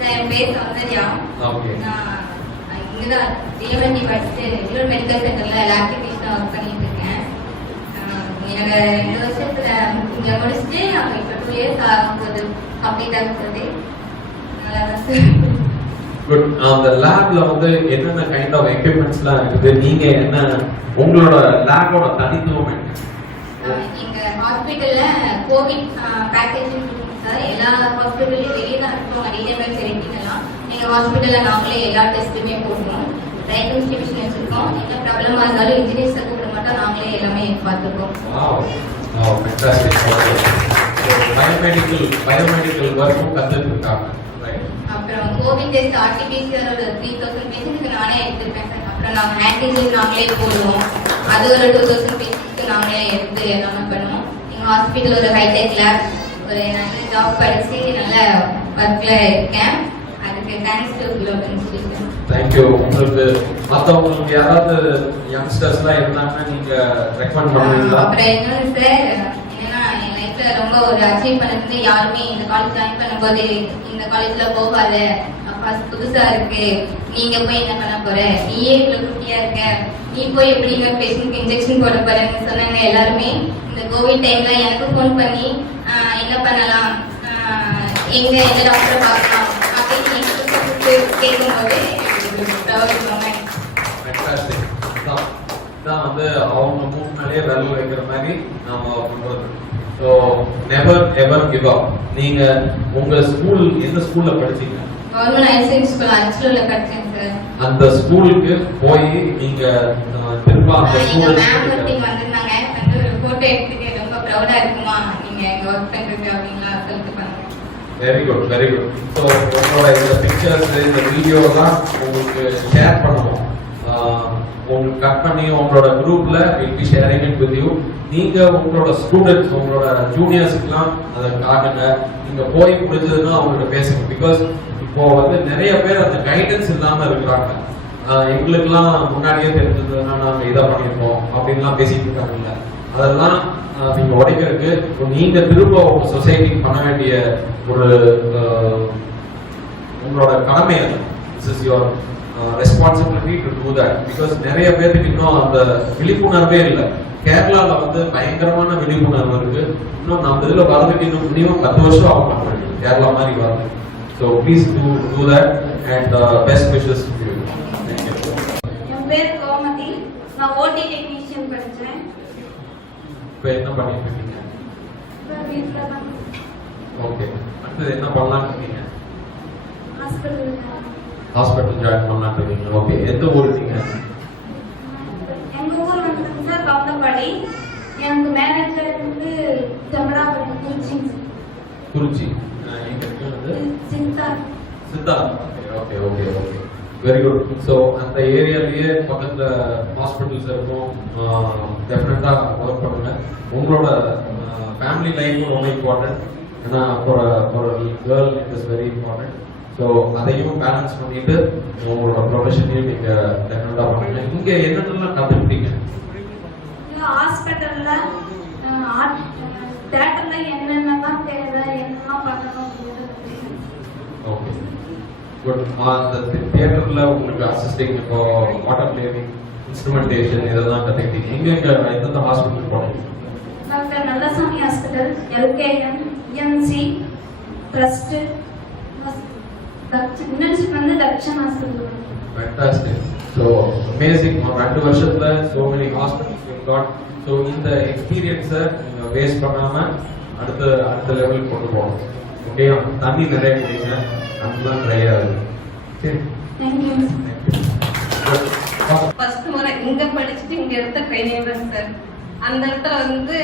Sir என் பேர் Soundarya. Okay. நான் இங்கதான் டிஎம்என்டி படிச்சுட்டு இன்னொரு மெடிக்கல் சென்டர்ல லேப் டெக்னீஷியனா ஒர்க் பண்ணிட்டு இருக்கேன். எனக்கு 2 வருஷத்துல இங்க முடிச்சுட்டு அவங்க இப்போ 2 இயர்ஸ் ஆகும்போது கம்ப்ளீட் ஆகுது. நல்லா தான் சார். குட். அந்த லேப்ல வந்து என்னென்ன கைண்ட் ஆஃப் எக்யூப்மெண்ட்ஸ்லாம் இருக்குது? நீங்க என்ன உங்களோட லேபோட தனித்துவம் என்ன? எங்க ஹாஸ்பிட்டல்ல கோவிட் பேக்கேஜிங் சார். எல்லா ஹாஸ்பிட்டல்லையும் வெளியே தான் இருக்கும் டீடைல் செரிட்டிங்கெல்லாம். எங்க ஹாஸ்பிட்டல்ல நாங்களே எல்லா டெஸ்ட்டுமே போடுறோம். டயக்னோஸ்டிக் மிஷின் வச்சிருக்கோம். என்ன ப்ராப்ளமா இருந்தாலும் இன்ஜினியர்ஸை கூப்பிட மாட்டோம், நாங்களே எல்லாமே பார்த்துருக்கோம். பயோமெடிக்கல் ஒர்க்கும் கத்துட்டு இருக்காங்க. அப்புறம் கோவிட் டெஸ்ட் ஆர்டிபிசிஆர் ஒரு 3000 பேஷண்ட்க்கு நானே எடுத்திருக்கேன் சார். அப்புறம் நாங்கள் ஆன்டிஜென் நாங்களே போடுவோம். அது ஒரு 2000 பேஷண்ட்க்கு நாங்களே எடுத்து எல்லாமே பண்ணுவோம். எங்கள் ஹாஸ்பிட்டல் ஒரு ஹைடெக் லேப், ஒரு நல்ல ஜாப் படிச்சு நல்ல ஒர்க்ல இருக்கேன். அதுக்கு thanks to global institution. Thank you. உங்களுக்கு மற்றவங்களுக்கு யாராவது யங்ஸ்டர்ஸ்லாம் இருந்தாங்கன்னா நீங்க ரெக்கமெண்ட் பண்ணுவீங்களா? அப்புறம் இன்னொன்று சார், என்னன்னா என் லைஃப்ல ரொம்ப ஒரு அச்சீவ் பண்ணது, யாருமே இந்த காலேஜ் ஜாயின் பண்ணும்போது இந்த காலேஜ்ல போகாத, அப்பா புதுசா இருக்கு, நீங்க போய் என்ன பண்ண போற, நீயே இவ்வளவு குட்டியா இருக்க, நீ போய் எப்படி பேஷண்ட்க்கு இன்ஜெக்ஷன் போட போறேன்னு சொன்னாங்க. எல்லாருமே இந்த கோவிட் டைம்ல எனக்கு ஃபோன் பண்ணி என்ன பண்ணலாம், எங்க எந்த டாக்டரை பார்க்கலாம் அப்படின்னு கேட்கும்போது தான் வந்து அவங்க மூணுனாலே வேலை வைக்கிற மாதிரி நாம பண்றது. So never ever give up. நீங்க உங்க ஸ்கூல் எந்த ஸ்கூல்ல படிச்சீங்க? கவர்மெண்ட் ஹையர் செகண்டரி ஸ்கூல் அச்சலூர்ல படிச்சேன் சார். அந்த ஸ்கூலுக்கு போய் நீங்க திரும்ப அந்த ஸ்கூல்ல மேம் மீட்டிங் வந்திருந்தாங்க. வந்து ஒரு போட்டோ எடுத்துட்டு ரொம்ப ப்ரௌடா இருக்குமா நீங்க எங்க ஒர்க் பண்றது அப்படிங்களா சொல்லிட்டு பண்ணேன். Very good, very good. So உங்களோட இந்த பிக்சர்ஸ் இந்த வீடியோ தான் உங்களுக்கு ஷேர் பண்ணணும். உங்களுக்கு கட் பண்ணி உங்களோட குரூப்ல will be sharing it with you. நீங்க உங்களோட ஸ்டூடெண்ட்ஸ் உங்களோட ஜூனியர்ஸ்க்குலாம் அதை காட்டுங்க. நீங்க போய் முடிஞ்சதுன்னா அவங்கள்ட்ட பேசுங்க. பிகாஸ் இப்போ வந்து நிறைய பேர் அந்த கைடன்ஸ் இல்லாம இருக்கிறாங்க. எங்களுக்கெல்லாம் முன்னாடியே தெரிஞ்சதுன்னா நாங்க இதை பண்ணிருக்கோம் அப்படின்லாம் பேசிட்டு இருக்காங்க. அதெல்லாம் நீங்க உடைக்கிறதுக்கு இப்போ நீங்க திரும்ப உங்க சொசைட்டிக்கு பண்ண வேண்டிய ஒரு உங்களோட கடமை அது. This is your responsibility to do that. Because நிறைய பேருக்கு இன்னும் அந்த விழிப்புணர்வே இல்லை. கேரளால வந்து பயங்கரமான விழிப்புணர்வு இருக்கு. இன்னும் நம்ம இதுல வரதுக்கு இன்னும் மினிமம் 10 வருஷம் ஆகும் பண்ணுறேன் கேரளா மாதிரி வருது. So please do that and best wishes to you. என் பேர் கோமதி. நான் ஓடி டெக்னீஷியன் படிச்சேன். இப்போ என்ன பண்ணிட்டு இருக்கீங்க? வீட்டில் தான். ஓகே. அடுத்தது என்ன பண்ணலாம்னு இருக்கீங்க? ஹாஸ்பிட்டல் ஜாயின் பண்ணலாம்னு இருக்கீங்க. ஓகே. எந்த ஊர் இருக்கீங்க? எங்க ஊர் வந்து சார் கவுண்டம்பாடி. எனக்கு மேனேஜர் வந்து தமிழாபுரம் குறிச்சி. எங்க இருக்கிறது? Siddha. Okay okay okay. Very good. So அந்த ஏரியாலேயே பக்கத்துல ஹாஸ்பிட்டல்ஸ் இருக்கும். டெஃபினட்டா ஒர்க் பண்ணுங்க. உங்களோட ஃபேமிலி லைஃபும் ரொம்ப இம்பார்ட்டன்ட். ஏன்னா ஒரு girl it is very important. So அதையும் பேலன்ஸ் பண்ணிட்டு உங்களோட ப்ரொஃபஷனையும் நீங்க டெஃபினட்டா பண்ணுங்க. இங்க என்னென்னலாம் கத்துக்கிட்டீங்க? ஹாஸ்பிட்டல்ல தியேட்டர்ல என்னென்னலாம் தேவை, என்னெல்லாம் பண்ணணும். Okay good. அந்த தியேட்டர்ல உங்களுக்கு அசிஸ்டிங், இப்போ வாட்டர் கிளீனிங், இன்ஸ்ட்ருமெண்டேஷன் இதெல்லாம் கத்துக்கிட்டீங்க. எங்க எந்தெந்த ஹாஸ்பிட்டல் போனீங்க? Doctor Nallasamy hospital, LKM, ENC trust, internship வந்து Dakshan hospital. Fantastic. So amazing. 2 வருஷத்துல so many hospitals you got. So இந்த எக்ஸ்பீரியன்ஸை நீங்க வேஸ்ட் பண்ணாம அடுத்த லெவலுக்கு கொண்டு போகணும். ஓகே. தண்ணி நிறைய குடிங்க. அதெல்லாம் ட்ரை ஆகுது. சரி. தேங்க்யூ. ஃபர்ஸ்ட் முறை இங்க படிச்சுட்டு இங்க எடுத்த ட்ரைனிங் சார். அந்த இடத்துல வந்து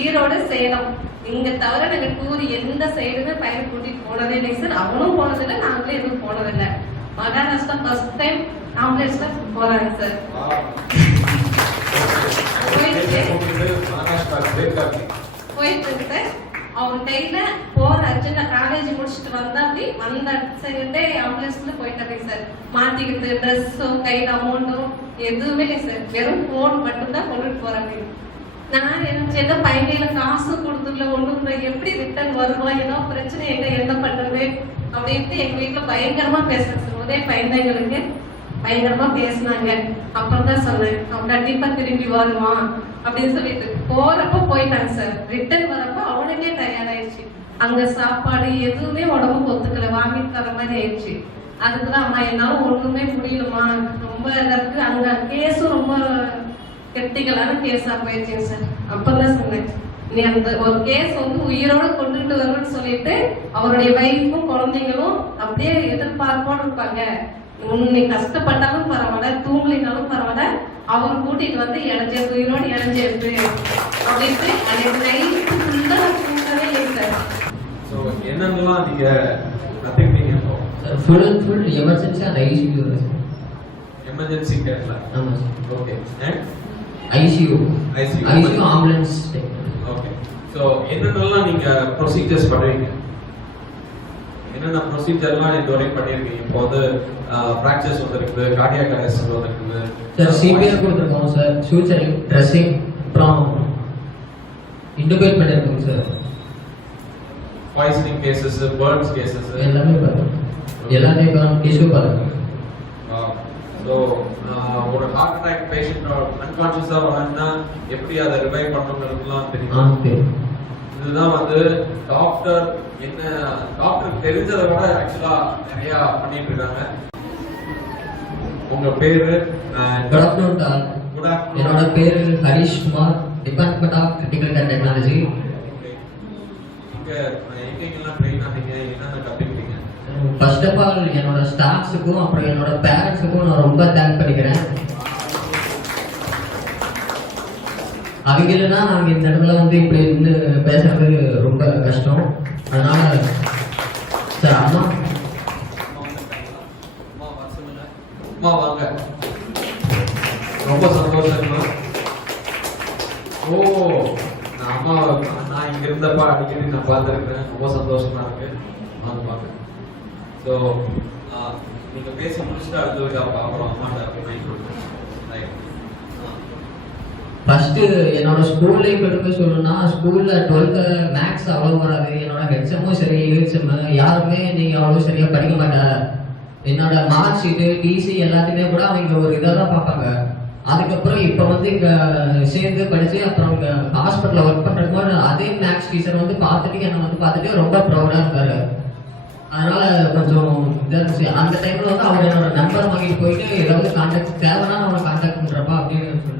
ஈரோடு, சேலம் இங்க தவிர நாங்க டூர் எந்த சைடுமே பையன் கூட்டிட்டு போனதே இல்லை சார். அவனும் போனதில்லை, நாங்களே எதுவும் போனதில்லை. மகாராஷ்டிரா ஃபர்ஸ்ட் டைம் ஆம்புலன்ஸ்ல போறாங்க சார். போயிட்டு சார் அவன் கையில போற அர்ஜென்டா காலேஜ் முடிச்சுட்டு வந்தா அப்படி வந்த செகண்டே ஆம்புலன்ஸ்ல போயிட்டாங்க சார். மாத்திக்கிட்டு ட்ரெஸ்ஸோ கையில அமௌண்ட்டோ எதுவுமே இல்லை சார். வெறும் போன் மட்டும்தான் கொண்டுட்டு போறாங்க. நான் எனக்கு ஏதோ பையனையில காசு கொடுத்துடல ஒண்ணும் எப்படி ரிட்டர்ன் வருமா, ஏதோ பிரச்சனை எங்க என்ன பண்றது அப்படின்ட்டு எங்க வீட்டுல பயங்கரமா பேசுறேன் சார். ஒரே பையன்களுக்கு பயங்கரமா பேசினாங்க. அப்புறம் தான் சொன்னேன் அவன் கண்டிப்பா திரும்பி வருவான் அப்படின்னு சொல்லிட்டு. போறப்ப போயிட்டாங்க சார். ரிட்டர்ன் வரப்ப அவனுக்கே தயாராயிடுச்சு. அங்க சாப்பாடு எதுவுமே உடம்புக்கு ஒத்துக்கல, வாங்கிட்டு தர மாதிரி ஆயிடுச்சு. அதுக்குதான் அம்மா என்னால ஒண்ணுமே முடியலமா, ரொம்ப இருக்கு. அங்க கேஸும் ரொம்ப கிரிட்டிக்கலான கேஸா போயிடுச்சுங்க சார். அப்பதான் சொன்னேன் நீ அந்த ஒரு கேஸ் வந்து உயிரோட கொண்டுகிட்டு வரணும்னு சொல்லிட்டு அவருடைய வைஃபும் குழந்தைங்களும் அப்படியே எதிர்பார்ப்போடு இருப்பாங்க. நீ கஷ்டப்பட்டாலும் பரவாயில்ல, தூங்கலினாலும் பரவாயில்ல, அவர் கூட்டிட்டு வந்து இளைஞர் உயிரோடு இளைஞர்ந்து அப்படின்ட்டு அன்னைக்கு நைட்டு ஃபுல்லா தூங்கவே இல்லை சார். ஸோ என்னென்னலாம் நீங்க கத்துக்கிட்டீங்க இப்போ? ஃபுல் எமர்ஜென்சி அந்த ஐசியூ சார். எமர்ஜென்சி கேர்ல. ஆமாம் sir. Okay. And ICU ambulance. Okay. So என்னென்னலாம் நீங்க ப்ரொசீஜர்ஸ் பண்ணுவீங்க? என்னென்ன ப்ரொசீஜர்லாம் இது வரைக்கும் பண்ணியிருக்கீங்க? இப்போ வந்து ஃப்ராக்சர்ஸ் வந்துருக்குது, கார்டியாக் அரெஸ்ட் வந்துருக்குது சார். சிபிஆர் கொடுத்துருக்கோம் சார், சூச்சரிங், ட்ரெஸ்ஸிங், அப்புறம் இன்டுபேட் பண்ணியிருக்கோங்க sir. Poisoning cases, burns cases எல்லாமே பாருங்க, எல்லாமே டிஷ்யூ பாருங்க. ஸோ ஒரு ஹார்ட் அட்டாக் பேஷண்ட் அன்கான்ஷியஸா வராங்கன்னா எப்படி அதை ரிவைவ் பண்ணணுங்கிறதுலாம் தெரியும். இதுதான் வந்து டாக்டர் என்ன டாக்டர் தெரிஞ்சதை விட ஆக்சுவலா நிறைய பண்ணிட்டு இருக்காங்க. உங்க பேரு? Good afternoon sir. Good afternoon. என்னோட பேரு Harish Kumar, department of critical care technology. இங்க எங்கெங்கெல்லாம் ட்ரெயின் ஆனீங்க, என்னென்ன கத்துக்கிட்டீங்க? ஃபர்ஸ்ட் ஆஃப் ஆல் என்னோட ஸ்டாஃப்ஸுக்கும் அப்புறம் என்னோட பேரண்ட்ஸுக்கும் நான் ரொம்ப தேங்க் பண்ணிக்கிறேன். அவங்க இல்லைன்னா நாங்கள் இந்த இடத்துல வந்து இப்படி இருந்து பேசுறது ரொம்ப கஷ்டம். அதனால சார் அம்மா அம்மா வாங்க. ரொம்ப சந்தோஷமா. ஓ, நான் அம்மா நான் இங்க இருந்தப்ப அடிக்கடி நான் பார்த்துருக்கேன். ரொம்ப சந்தோஷமா இருக்கு. வாங்க பாருங்க. ஸோ நீங்க பேசி முடிச்சுட்டு அடுத்ததுக்கு அப்புறம் அம்மாட்ட மைக் கொடுங்க. ஃபர்ஸ்ட் என்னோட ஸ்கூல் லைஃப் எடுக்க சொல்லணும்னா, ஸ்கூல்ல 12th மேக்ஸ் அவ்வளோ வராது. என்னோட ஹெச்எம்மும் சரி ஹெச்எம் யாருமே நீங்க அவ்வளோ சரியா படிக்க மாட்டாங்க. என்னோட மார்க் ஷீட்டு, டிசி எல்லாத்தையுமே கூட அவங்க ஒரு இதாக தான் பார்ப்பாங்க. அதுக்கப்புறம் இப்போ வந்து இங்கே சேர்ந்து படிச்சு அப்புறம் இங்கே ஹாஸ்பிட்டலில் ஒர்க் பண்ணுறதுக்கு அதே மேக்ஸ் டீச்சர் வந்து பார்த்துட்டு என்னை வந்து பார்த்துட்டு ரொம்ப ப்ரௌடாக இருக்காரு. அதனால கொஞ்சம் இதாக இருந்துச்சு. அந்த டைம்ல வந்து அவர் என்னோட நம்பர் வாங்கிட்டு போயிட்டு ஏதாவது கான்டாக்ட் தேவைன்னா அவனை கான்டாக்ட் பண்ணுறப்பா அப்படின்னு சொல்லிட்டு.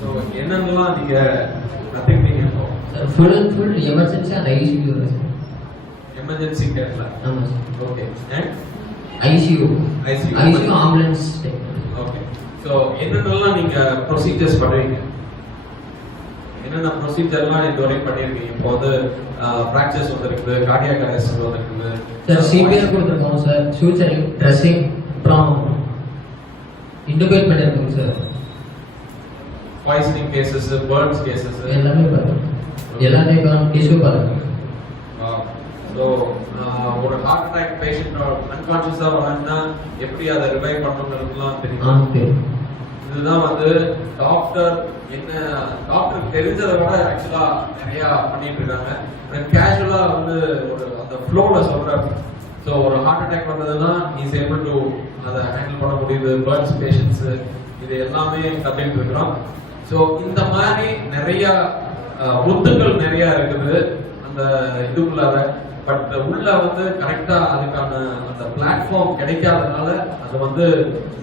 ஸோ என்னென்னலாம் நீங்க கத்துக்கிட்டீங்க இப்போ? சார் ஃபுல் எமர்ஜென்சி அந்த ஐசியூ சார். எமர்ஜென்சி கேர்ல. ஆமாம் sir. Okay. And ICU ambulance. Okay. So என்னென்னலாம் நீங்க ப்ரொசீஜர்ஸ் பண்ணுவீங்க? என்னென்ன ப்ரொசீஜர்லாம் இது வரைக்கும் பண்ணியிருக்கீங்க? இப்போ வந்து ஃப்ராக்சர்ஸ் வந்துருக்குது, கார்டியாக் அரெஸ்ட் வந்துருக்குது சார். சிபிஆர் கொடுத்துருக்கோம் சார், சூச்சரிங், ட்ரெஸ்ஸிங், அப்புறம் இன்டுபேட் பண்ணியிருக்கோங்க sir. Poisoning cases, burns cases எல்லாமே பாருங்க, எல்லாமே டிஷ்யூ பாருங்க. ஸோ ஒரு ஹார்ட் அட்டாக் பேஷண்ட் அன்கான்ஷியஸா வராங்கன்னா எப்படி அதை ரிவைவ் பண்ணணுங்கிறதுலாம் தெரியும். இதுதான் வந்து டாக்டர் என்ன டாக்டர் தெரிஞ்சதை விட ஆக்சுவலா நிறைய பண்ணிட்டு இருக்காங்க. கேஷுவலா வந்து ஒரு அந்த ஃப்ளோல சொல்றாங்க. ஸோ ஒரு ஹார்ட் அட்டாக் வந்ததுன்னா இஸ் ஏபிள் டு அதை ஹேண்டில் பண்ண முடியுது. பர்ன்ஸ் பேஷண்ட்ஸ் இது எல்லாமே கத்துக்கிட்டு இருக்கிறோம். ஸோ இந்த மாதிரி நிறைய முத்துக்கள் நிறைய இருக்குது அந்த இதுக்குள்ளார. பட் உள்ள வந்து கரெக்டா அதுக்கான அந்த பிளாட்ஃபார்ம் கிடைக்காதனால அது வந்து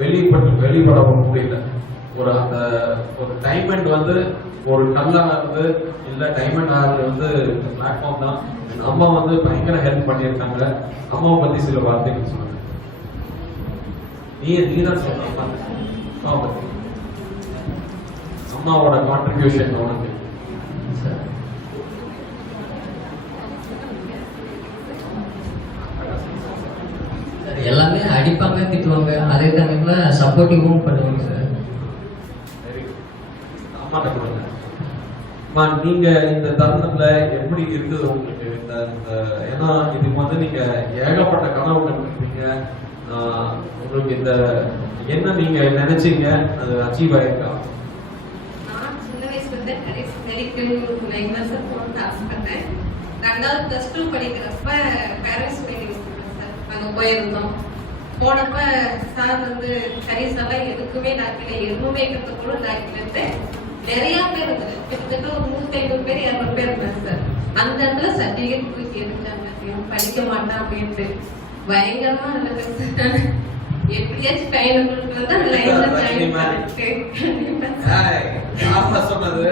வெளிப்பட முடியல. ஒரு அந்த ஒரு டைமண்ட் வந்து ஒரு கல்லா இருந்து இல்ல டைமண்ட் ஆகிறது வந்து பிளாட்ஃபார்ம் தான். அம்மா வந்து பயங்கர ஹெல்ப் பண்ணியிருக்காங்க. அம்மாவை பத்தி சில வார்த்தைகள் சொல்லுங்க. நீ தான் சொல்ற அம்மா பத்தி, அம்மாவோட கான்ட்ரிபியூஷன் உனக்கு. எல்லாமே அடிப்பாங்க, திட்டுவாங்க, அதே டைம்ல சப்போர்ட்டிவும் பண்ணுவாங்க சார். அம்மாட்ட கொடுங்க. அம்மா, நீங்க இந்த தருணத்துல எப்படி இருக்குது உங்களுக்கு? ஏன்னா இதுக்கு வந்து நீங்க ஏகப்பட்ட கனவு கண்டிருப்பீங்க. உங்களுக்கு இந்த என்ன நீங்க நினைச்சீங்க அது அச்சீவ் ஆயிருக்கா? நான் சின்ன வயசுல இருந்தே மெடிக்கல் லைன்ல சார் போகணும்னு ஆசைப்பட்டேன். 2வது +2 படிக்கிறப்ப பேரண்ட்ஸ் மீட்டிங் சார் அங்கே போயிருந்தோம். போனப்ப சார் வந்து கரிசாலாம் எதுக்குமே டாக்டர் எதுவும் வைக்கிறது கூட டாக்டர் நிறைய பேர் இருந்தது. கிட்டத்தட்ட ஒரு 150 பேர் 200 பேர் இருந்தாங்க சார். அந்த இடத்துல சர்டிஃபிகேட் தூக்கி எடுத்தாங்க. படிக்க மாட்டான் அப்படின்ட்டு பயங்கரமா இருந்தது. எப்படியாச்சும் கையில கொடுத்து தான் லைன்ல ஜாயின் சொன்னது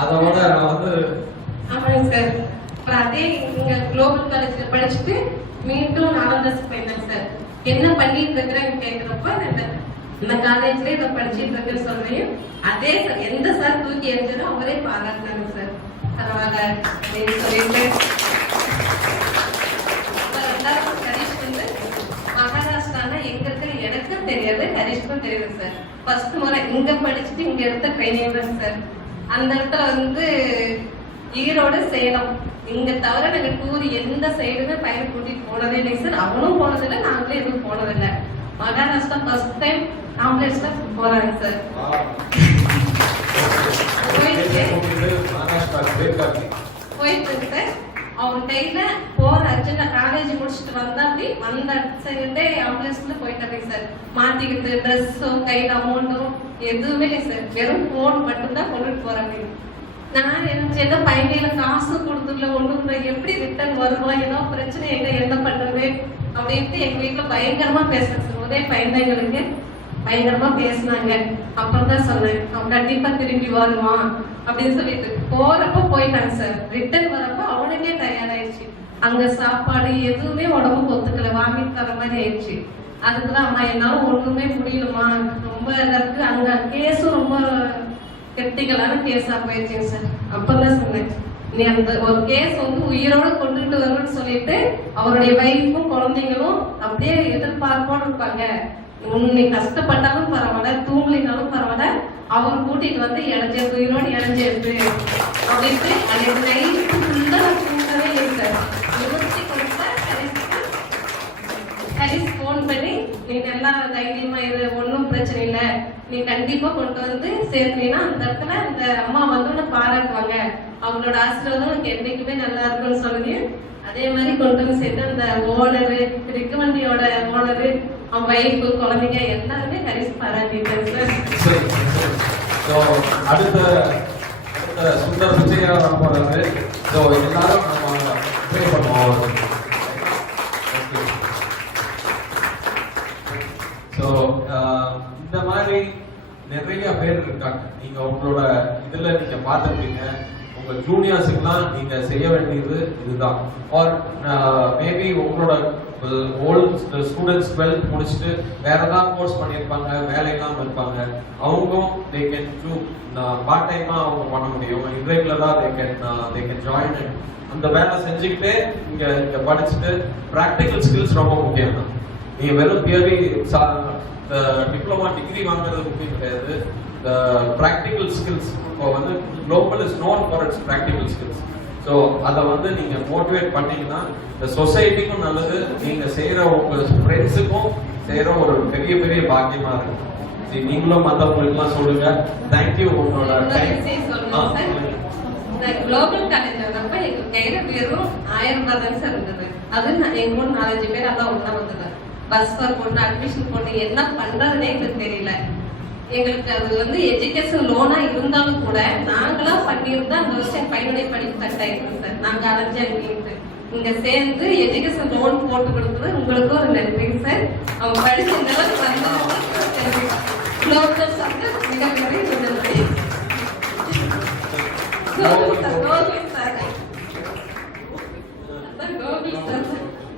அதோட நான் வந்து ஆமாங்க சார். அப்புறம் அதே இங்க குளோபல் காலேஜ்ல படிச்சுட்டு மீண்டும் 4ஆம் கிளாஸ் போயிருந்தேன் சார். என்ன பண்ணிட்டு இருக்கிறேன்னு கேட்கிறப்ப இந்த காலேஜ்ல இதை படிச்சுட்டு இருக்கேன்னு சொல்றேன். அதே சார் எந்த சார் தூக்கி எறிஞ்சதோ அவரே பாராட்டினாங்க சார். பரவாயில்ல அப்படின்னு சொல்லிட்டு 2வது ஹரிஷ் வந்து மகாராஷ்டிரானா எங்க இருக்கிற எனக்கும் தெரியாது, ஹரிஷ்க்கும் தெரியாது சார். ஃபர்ஸ்ட் முறை இங்க படிச்சுட்டு இங்க எடுத்த ட்ரைனிங் சார். அந்த இடத்துல வந்து ஈரோடு சேலம் இங்க தவிர நாங்க டூர் எந்த சைடுமே பையன் கூட்டிட்டு போனதே இல்லைங்க சார். அவனும் போனதில்லை, நாங்களே எதுவும் போனதில்லை. மகாராஷ்டிரா ஃபர்ஸ்ட் டைம் ஆம்புலன்ஸ்ல போறாங்க சார். போயிட்டு சார் அவன் கையில போற அர்ஜென்டா காலேஜ் முடிச்சுட்டு வந்தாப்படி வந்த சைடே ஆம்புலன்ஸ்ல போயிட்டாங்க சார். மாத்திக்கிட்டு ட்ரெஸ்ஸோ கையில அமௌண்ட்டோ எதுவுமே இல்லை சார். வெறும் போன் மட்டும்தான் கொண்டுட்டு போறாங்க. நான் எனக்கு ஏதோ பையனையில காசு கொடுத்துடல ஒண்ணுல எப்படி ரிட்டர்ன் வருவோம், ஏதோ பிரச்சனை எங்க என்ன பண்றது அப்படின்ட்டு எங்க வீட்டுல பயங்கரமா பேசுறேன். ஒரே பையன்களுக்கு பயங்கரமா பேசினாங்க. அப்புறம் தான் சொன்னேன் அவன் கண்டிப்பா திரும்பி வருவான் அப்படின்னு சொல்லிட்டு. போறப்ப போயிட்டாங்க சார். ரிட்டர்ன் வரப்ப அவனுக்கே தயாராயிடுச்சு. அங்க சாப்பாடு எதுவுமே உடம்புக்கு ஒத்துக்கல, வாங்கிட்டு வர மாதிரி ஆயிடுச்சு. அதுக்குதான் அம்மா என்னால ஒண்ணுமே முடியலமா, ரொம்ப இருக்கு. அங்க கேஸும் ரொம்ப கிரிட்டிக்கலான கேஸா போயிடுச்சுங்க சார். அப்பதான் சொன்னேன் நீ அந்த ஒரு கேஸ் வந்து உயிரோட கொண்டுகிட்டு வரணும்னு சொல்லிட்டு அவருடைய வைஃபும் குழந்தைங்களும் அப்படியே எதிர்பார்ப்போடு இருப்பாங்க. நீ கஷ்டப்பட்டாலும் பரவாயில்ல, தூங்கலினாலும் பரவாயில்ல, அவர் கூட்டிட்டு வந்து இளைஞர் உயிரோடு இளைஞர்ந்து அப்படின்ட்டு அன்னைக்கு நைட்டு ஃபுல்லா தூங்கவே இல்லை சார். ஹரிஸ் போன் பண்ணி நீ நல்லா தைரியமா இரு, ஒன்றும் பிரச்சனை இல்லை, நீ கண்டிப்பா கொண்டு வந்து சேர்ந்தீங்கன்னா அந்த இடத்துல அந்த அம்மா வந்து பாராட்டுவாங்க, அவங்களோட ஆசீர்வாதம் உனக்கு என்னைக்குமே நல்லா இருக்கும்னு சொல்லி அதே மாதிரி கொண்டு வந்து சேர்த்து அந்த ஓனரு ரிக்கவண்டியோட ஓனரு அவன் வைஃபு குழந்தைங்க எல்லாருமே ஹரிஸ் பாராட்டிட்டாங்க சார். அடுத்த சுந்தர் பிச்சையா போறாரு. எல்லாரும் நம்ம ப்ரே பண்ணுவோம். இந்த மாதிரி நிறைய பேர் இருக்காங்க. நீங்க உங்களோட இதுல நீங்க பார்த்துருப்பீங்க. உங்க ஜூனியர்ஸுக்குலாம் நீங்க செய்ய வேண்டியது இதுதான். ஆர் மேபி உங்களோட ஓல்ட் ஸ்டூடெண்ட்ஸ் 12th முடிச்சுட்டு வேற ஏதாவது கோர்ஸ் பண்ணியிருப்பாங்க, வேலையெல்லாம் இருப்பாங்க. அவங்களும் தே கேன் டூ பார்ட் டைமா அவங்க பண்ண முடியும். இரெகுலரா தே கேன் ஜாயின். அந்த வேலை செஞ்சுக்கிட்டே இங்க படிச்சுட்டு ப்ராக்டிக்கல் ஸ்கில்ஸ் ரொம்ப முக்கியம் தான். நீங்க வெறும் தியரி டிப்ளமா டிகிரி வாங்குறது முக்கியம் கிடையாது. ப்ராக்டிக்கல் ஸ்கில்ஸ் இப்போ வந்து global is known for it's practical skills. So அதை வந்து நீங்க மோட்டிவேட் பண்ணீங்கன்னா இந்த சொசைட்டிக்கும் நல்லது, நீங்க செய்யற உங்க ஃப்ரெண்ட்ஸுக்கும் செய்யற ஒரு பெரிய பெரிய பாக்கியமா இருக்கும். நீங்களும் மற்றவங்களுக்குலாம் சொல்லுங்க. தேங்க்யூ உங்களோட குளோபல் காலேஜ் வந்தப்ப எங்க கையில வெறும் 1000 ரூபாய் தான் சார் இருந்தது. அது எங்க கூட 4-5 பேர் அதான் ஒண்ணா வந்தது. பஸ் ஃபேர் போட்டு அட்மிஷன் போட்டு என்ன பண்றதுன்னே எங்களுக்கு தெரியல. எங்களுக்கு அது வந்து எஜுகேஷன் லோனா இருந்தாலும் கூட நாங்களா பண்ணியிருந்தா அந்த வருஷம் பையனுடைய படிப்பு கட்டாயிருக்கோம் சார். நாங்க அலைஞ்சாங்க இங்க சேர்ந்து எஜுகேஷன் லோன் போட்டு கொடுத்தது உங்களுக்கும் ஒரு நன்றி சார். அவங்க படிச்ச நிலைக்கு வந்து குளோபல் சார் மிகப்பெரிய நன்றி.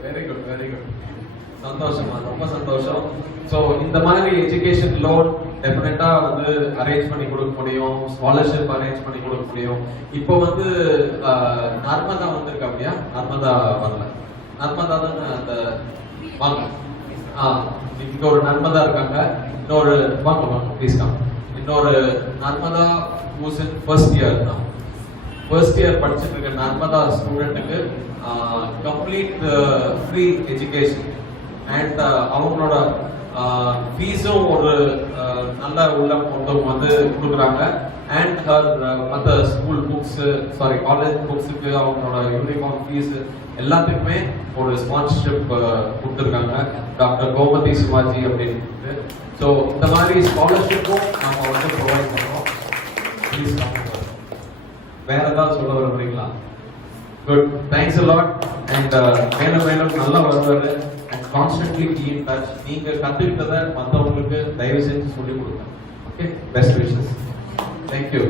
Very good very good. சந்தோஷமா, ரொம்ப சந்தோஷம். ஸோ இந்த மாதிரி எஜுகேஷன் லோன் டெஃபினட்டா வந்து அரேஞ்ச் பண்ணி கொடுக்க முடியும், ஸ்காலர்ஷிப் அரேஞ்ச் பண்ணி கொடுக்க முடியும். இப்போ வந்து நர்மதா வந்திருக்கா அப்படியா? நர்மதா வரல. நர்மதா தான் அந்த வாங்க. இங்க ஒரு நர்மதா இருக்காங்க. இன்னொரு வாங்க வாங்க ப்ளீஸ் கம். இன்னொரு Narmada whose in first year தான். ஃபர்ஸ்ட் இயர் படிச்சுட்டு இருக்க நர்மதா ஸ்டூடெண்ட்டுக்கு கம்ப்ளீட் ஃப்ரீ எஜுகேஷன் அண்ட் அவங்களோட ஃபீஸும் ஒரு நல்ல உள்ள கொண்டு வந்து கொடுக்குறாங்க. அண்ட் மற்ற ஸ்கூல் புக்ஸ் காலேஜ் புக்ஸுக்கு அவங்களோட யூனிஃபார்ம் ஃபீஸ் எல்லாத்துக்குமே ஒரு ஸ்பான்சர்ஷிப் கொடுத்துருக்காங்க டாக்டர் கோமதி சிவாஜி அப்படின்னு. ஸோ இந்த மாதிரி ஸ்காலர்ஷிப்பும் நம்ம வந்து ப்ரொவைட் பண்ணுறோம். ப்ளீஸ் வேற ஏதாவது சொல்ல விரும்புறீங்களா? Good, thanks a lot. And மேலும் மேலும் நல்லா வருவாரு. And constantly keep in touch. நீங்க கத்துக்கிட்டதை மற்றவங்களுக்கு தயவு செஞ்சு சொல்லிக் கொடுங்க. Okay, best wishes. Thank you.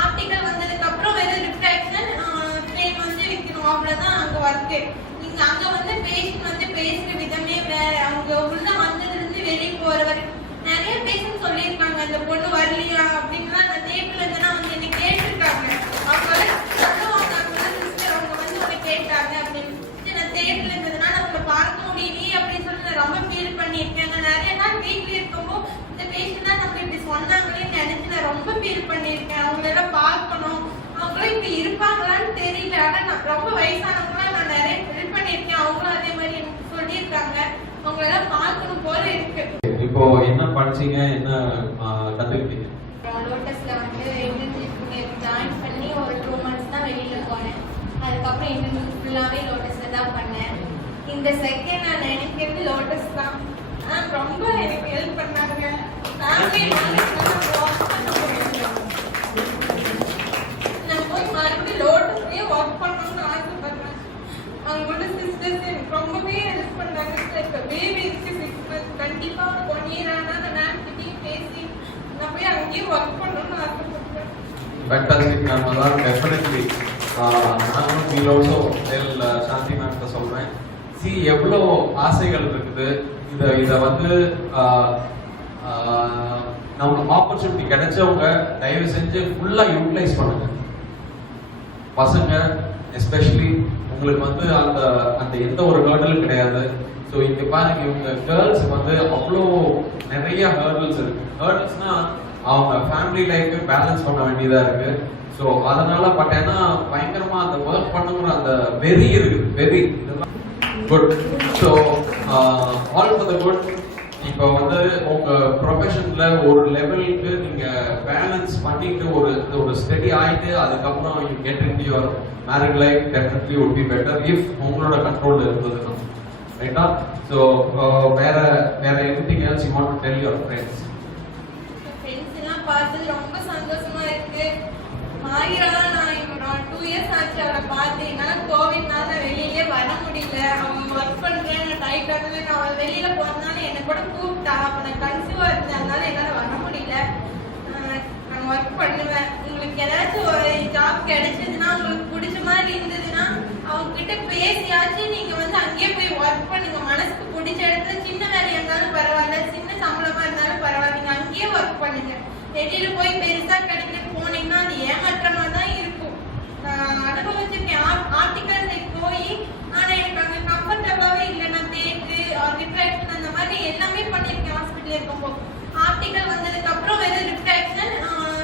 Article வந்ததுக்கு அப்புறம் வெறும் ரிஃப்ராக்ஷன் ஃப்ரேம் வந்து வைக்கணும், அவ்வளவுதான் அங்க ஒர்க்கு. நீங்க அங்க வந்து பேஷண்ட் வந்து பேசுற விதமே வேற. அவங்க உள்ள வந்ததுல இருந்து வெளியே போற வரைக்கும் நிறைய பேஷண்ட் சொல்லியிருக்காங்க இந்த பொண்ணு வரலையா அப்படின்னா அந்த தேட்டர்ல இருந்தா அவங்க என்ன கேட்டிருக்காங்க. அவங்க கேட்டாங்க அப்படின்னு நான் தேட்டர்ல இருந்ததுனால அவங்களை பார்க்க முடியலையே அப்படின்னு சொல்லி நான் ரொம்ப ஃபீல் பண்ணியிருக்கேன். நிறைய நாள் வீட்ல இருக்கும்போது இந்த பேஷண்ட் தான் நம்ம இப்படி சொன்னாங்களேன்னு நினைச்சு நான் ரொம்ப ஃபீல் பண்ணியிருக்கேன். அவங்களெல்லாம் பார்க்கணும், அவங்களும் இப்ப இருப்பாங்களான்னு தெரியல. ஆனா நான் ரொம்ப வயசானவங்களா நான் நிறைய ஃபீல் பண்ணியிருக்கேன். அவங்களும் அதே மாதிரி எனக்கு சொல்லியிருக்காங்க. அவங்களெல்லாம் பார்க்கணும் போல இருக்கு. இப்போ என்ன படிச்சீங்க, என்ன கத்துக்கிட்டீங்க? லோட்டஸ்ல வந்து இன்டர்ன்ஷிப் ஜாயின் பண்ணி ஒரு 2 months தான் வெளியில போனேன். அதுக்கப்புறம் இன்டர்ன்ஷிப் ஃபுல்லாவே லோட்டஸ்ல தான் பண்ணேன். இந்த செகண்ட் நான் நினைக்கிறது லோட்டஸ் தான். ரொம்ப எனக்கு ஹெல்ப் பண்ணாங்க. நான் போய் மறுபடியும் லோட்டஸ்லயே ஒர்க் பண்ணணும்னு ஆசைப்படுறேன். அவங்களோட சிஸ்டர்ஸ் எனக்கு ரொம்பவே ஹெல்ப் பண்ணாங்க. இப்போ பேபி இருக்கு 6 months, கண்டிப்பா ஒரு 1 year ஆனா நான் மேம் கிட்டயும் பேசி நான் போய் அங்கேயே ஒர்க் பண்ணணும்னு ஆசைப்படுறேன். Fantastic ma'am. அதான் டெஃபினெட்லி நானும் ஃபீல் ஆல்சோ டெல் சாந்தி மேம்கிட்ட சொல்றேன். சி எவ்வளோ ஆசைகள் இருக்குது. இதை வந்து நம்ம ஆப்பர்ச்சுனிட்டி கிடைச்சவங்க தயவு செஞ்சு ஃபுல்லா யூட்டிலைஸ் பண்ணுங்க. பசங்க எஸ்பெஷலி உங்களுக்கு வந்து அந்த எந்த ஒரு ஹேர்டலும் கிடையாது. ஸோ இங்க பாருங்க, இவங்க கேர்ள்ஸ் வந்து அவ்வளோ நிறைய ஹேர்டல்ஸ் இருக்கு. ஹேர்டல்ஸ்னா அவங்க ஃபேமிலி லைஃப் பேலன்ஸ் பண்ண வேண்டியதா இருக்கு. ஸோ அதனால பட்டேன்னா பயங்கரமா அந்த ஒர்க் பண்ணுங்கிற அந்த வெறி இருக்குது. வெறி good. So all for the good. இப்போ வந்து உங்க ப்ரொஃபஷன்ல ஒரு லெவலுக்கு நீங்க பேலன்ஸ் பண்ணிட்டு ஒரு ஸ்டடி ஆயிட்டு அதுக்கப்புறம் you get in your married life definitely would be better if உங்களோட கண்ட்ரோல் இருந்ததுன்னா. ரைட்டா? ஸோ வேற anything else you want to tell your friends? Friends எல்லாம் பார்த்து ரொம்ப சந்தோஷமா இருக்கு. மாயிராலாம் நான் 2 years ஆச்சு அவளை பார்த்தீங்கன்னா கோவிட்னால வெளியிலே வர முடியல. அவங்க ஒர்க் பண்றேன் டைட்டாக நான் வெளியில போனாலும் என்னை கூட கூப்பிட்டா. அப்ப நான் கன்சீவா இருந்ததுனால என்னால வர முடியல. நான் ஒர்க் பண்ணுவேன். உங்களுக்கு ஏதாச்சும் ஒரு ஜாப் கிடைச்சதுன்னா உங்களுக்கு பிடிச்ச மாதிரி இருந்ததுன்னா அவங்க கிட்ட பேசியாச்சு நீங்க வந்து அங்கேயே போய் ஒர்க் பண்ணுங்க. மனசுக்கு பிடிச்ச இடத்துல சின்ன வேலையா இருந்தாலும் பரவாயில்ல, சின்ன சம்பளமா இருந்தாலும் பரவாயில்ல, நீங்க அங்கேயே ஒர்க் பண்ணுங்க. வெளியில போய் பெருசா கிடைக்க போனீங்கன்னா அது ஏமாற்றமா தான் இருக்கும். அனுபவிச்சிருக்கேன். ஆர்டிகல்ஸ் போய் ஆனா எனக்கு அங்க கம்ஃபர்டபுளாவே இல்லை. நான் தேட்டு ரிஃப்ராக்ஷன் அந்த மாதிரி எல்லாமே பண்ணியிருக்கேன் ஹாஸ்பிட்டல் இருக்கும்போது. ஆர்டிகல் வந்ததுக்கு அப்புறம் வெறும் ரிஃப்ராக்ஷன்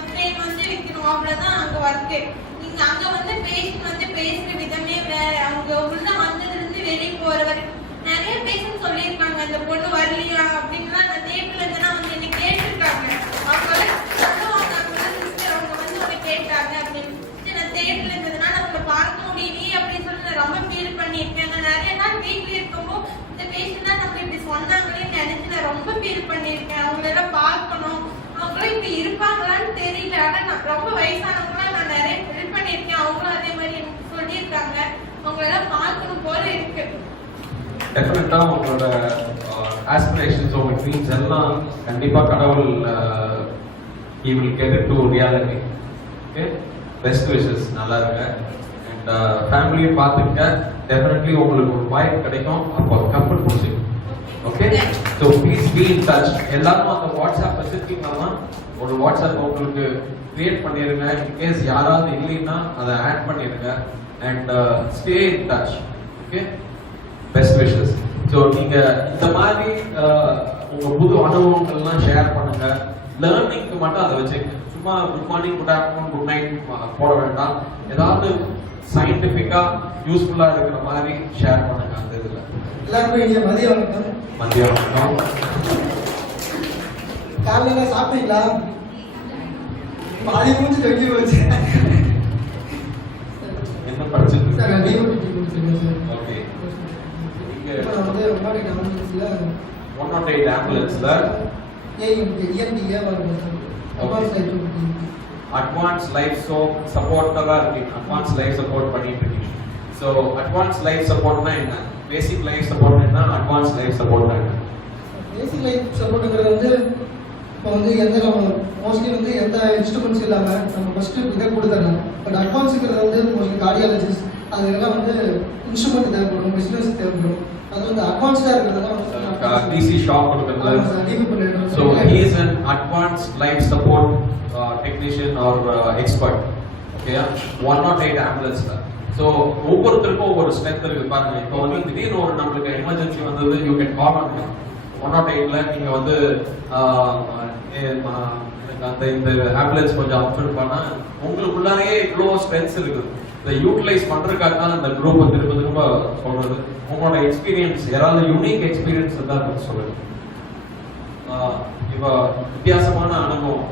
ஃப்ரேம் வந்து வைக்கணும், அவ்வளவுதான் அங்க ஒர்க்கு. நீங்க அங்க வந்து பேஷண்ட் வந்து பேசுற விதமே வேற. அவங்க உள்ள வந்ததுல இருந்து வெளியே போற வரைக்கும் நிறைய பேஷண்ட் சொல்லியிருக்காங்க இந்த பொண்ணு வரலையா அப்படின்னா நான் தேட்டர்ல இருந்தா அவங்க என்ன கேட்டிருக்காங்க. கேட்டாங்க அப்படின்னு நான் தேட்டர்ல இருந்ததுனால அவங்களை பார்க்க முடியலையே அப்படின்னு சொல்லி நான் ரொம்ப ஃபீல் பண்ணியிருக்கேன். நிறைய நாள் வீட்ல இருக்கும்போது இந்த பேஷண்ட் தான் நம்ம இப்படி சொன்னாங்களேன்னு நினைச்சு நான் ரொம்ப ஃபீல் பண்ணியிருக்கேன். அவங்களெல்லாம் பார்க்கணும், அவங்களும் இப்ப இருப்பாங்களான்னு தெரியல. ஆனா நான் ரொம்ப வயசானவங்களா நான் நிறைய ஃபீல் பண்ணியிருக்கேன். அவங்களும் அதே மாதிரி எனக்கு சொல்லியிருக்காங்க. அவங்களெல்லாம் பார்க்கணும் போல இருக்கு. டெஃபினட்டா உங்களோட ஆஸ்பிரேஷன்ஸ் உங்க ட்ரீம்ஸ் எல்லாம் கண்டிப்பா கடவுள் he will get it to reality. Okay, best wishes. நல்லா இருங்க. அண்ட் ஃபேமிலியை பார்த்துக்க. டெஃபினெட்லி உங்களுக்கு ஒரு வாய்ப்பு கிடைக்கும். அப்போ கம்பெனி போச்சு. Okay, so please be in touch. எல்லாரும் அந்த வாட்ஸ்அப் வச்சிருக்கீங்கன்னா ஒரு வாட்ஸ்அப் உங்களுக்கு கிரியேட் பண்ணிடுங்க. இன்கேஸ் யாராவது இல்லைன்னா அதை ஆட் பண்ணிடுங்க. And stay in touch. Okay, best wishes. So நீங்க இந்த மாதிரி உங்க புது அனுபவங்கள்லாம் ஷேர் பண்ணுங்க. லேர்னிங்க்கு மட்டும் அதை வச்சுக்கங்க. சும்மா good morning, good afternoon, good night போட வேண்டாம். ஏதாவது சயின்டிஃபிக்கா யூஸ்ஃபுல்லா இருக்கிற மாதிரி ஷேர் பண்ணுங்க அந்த இதுல. எல்லாருக்கும் இனிய மதிய வணக்கம். மதியம் வணக்கம். காலையில சாப்பிட்டீங்களா? பாதி மூச்சு வெட்டி போச்சு. என்ன படிச்சிட்டு சார் நான் இருக்கீங்க? டியூட்டி முடிச்சிருக்கேன் சார். ஓகே. இப்போ நான் வந்து ரொபாட்டிக் ஆம்புலன்ஸ்ல 108 ஆம்புலன்ஸ்ல EMT வருது sir. Advance life advance life சப்போர்ட்டரா இருக்கீங்க. அட்வான்ஸ் லைஃப் சப்போர்ட் பண்ணிட்டு இருக்கீங்க. ஸோ அட்வான்ஸ் லைஃப் சப்போர்ட்னா என்ன? பேசிக் லைஃப் சப்போர்ட் என்ன? அட்வான்ஸ் லைஃப் சப்போர்ட்னா என்ன? பேசிக் லைஃப் சப்போர்ட்டுங்கிறது வந்து இப்போ வந்து எந்த நம்ம மோஸ்ட்லி வந்து எந்த இன்ஸ்ட்ருமெண்ட்ஸ் இல்லாமல் நம்ம ஃபஸ்ட்டு இதை கொடுத்துடலாம். பட் அட்வான்ஸுங்கிறது வந்து மோஸ்ட்லி கார்டியாலஜிஸ்ட் அதுக்கெல்லாம் வந்து இன்ஸ்ட்ருமெண்ட் தேவைப்படும், பிஸ்னஸ் தேவைப்படும். அது வந்து அட்வான்ஸ்டாக இருக்கிறதெல்லாம் டிசி ஷாக் கொடுக்கிறது. So he is an advanced life support technician or expert. Okay, 108 ambulance. So ஒவ்வொருத்தருக்கும் ஒவ்வொரு ஸ்ட்ரென்த் இருக்கு பாருங்க. இப்போ வந்து திடீர்னு ஒரு நம்மளுக்கு எமர்ஜென்சி வந்தது, யூ கேன் கால் ஆன் 108ல நீங்க வந்து எனக்கு அந்த இந்த ஆம்புலன்ஸ் கொஞ்சம் அப்சர்வ் பண்ணா உங்களுக்குள்ளாரையே இவ்வளோ ஸ்ட்ரென்த்ஸ் இருக்குது. இதை யூட்டிலைஸ் பண்றதுக்காக தான் இந்த குரூப் திரும்ப திரும்ப சொல்றது. உங்களோட எக்ஸ்பீரியன்ஸ் யாராவது யூனிக் எக்ஸ்பீரியன்ஸ் தான் சொல்லுங்க. இப்போ வித்தியாசமான அனுபவம்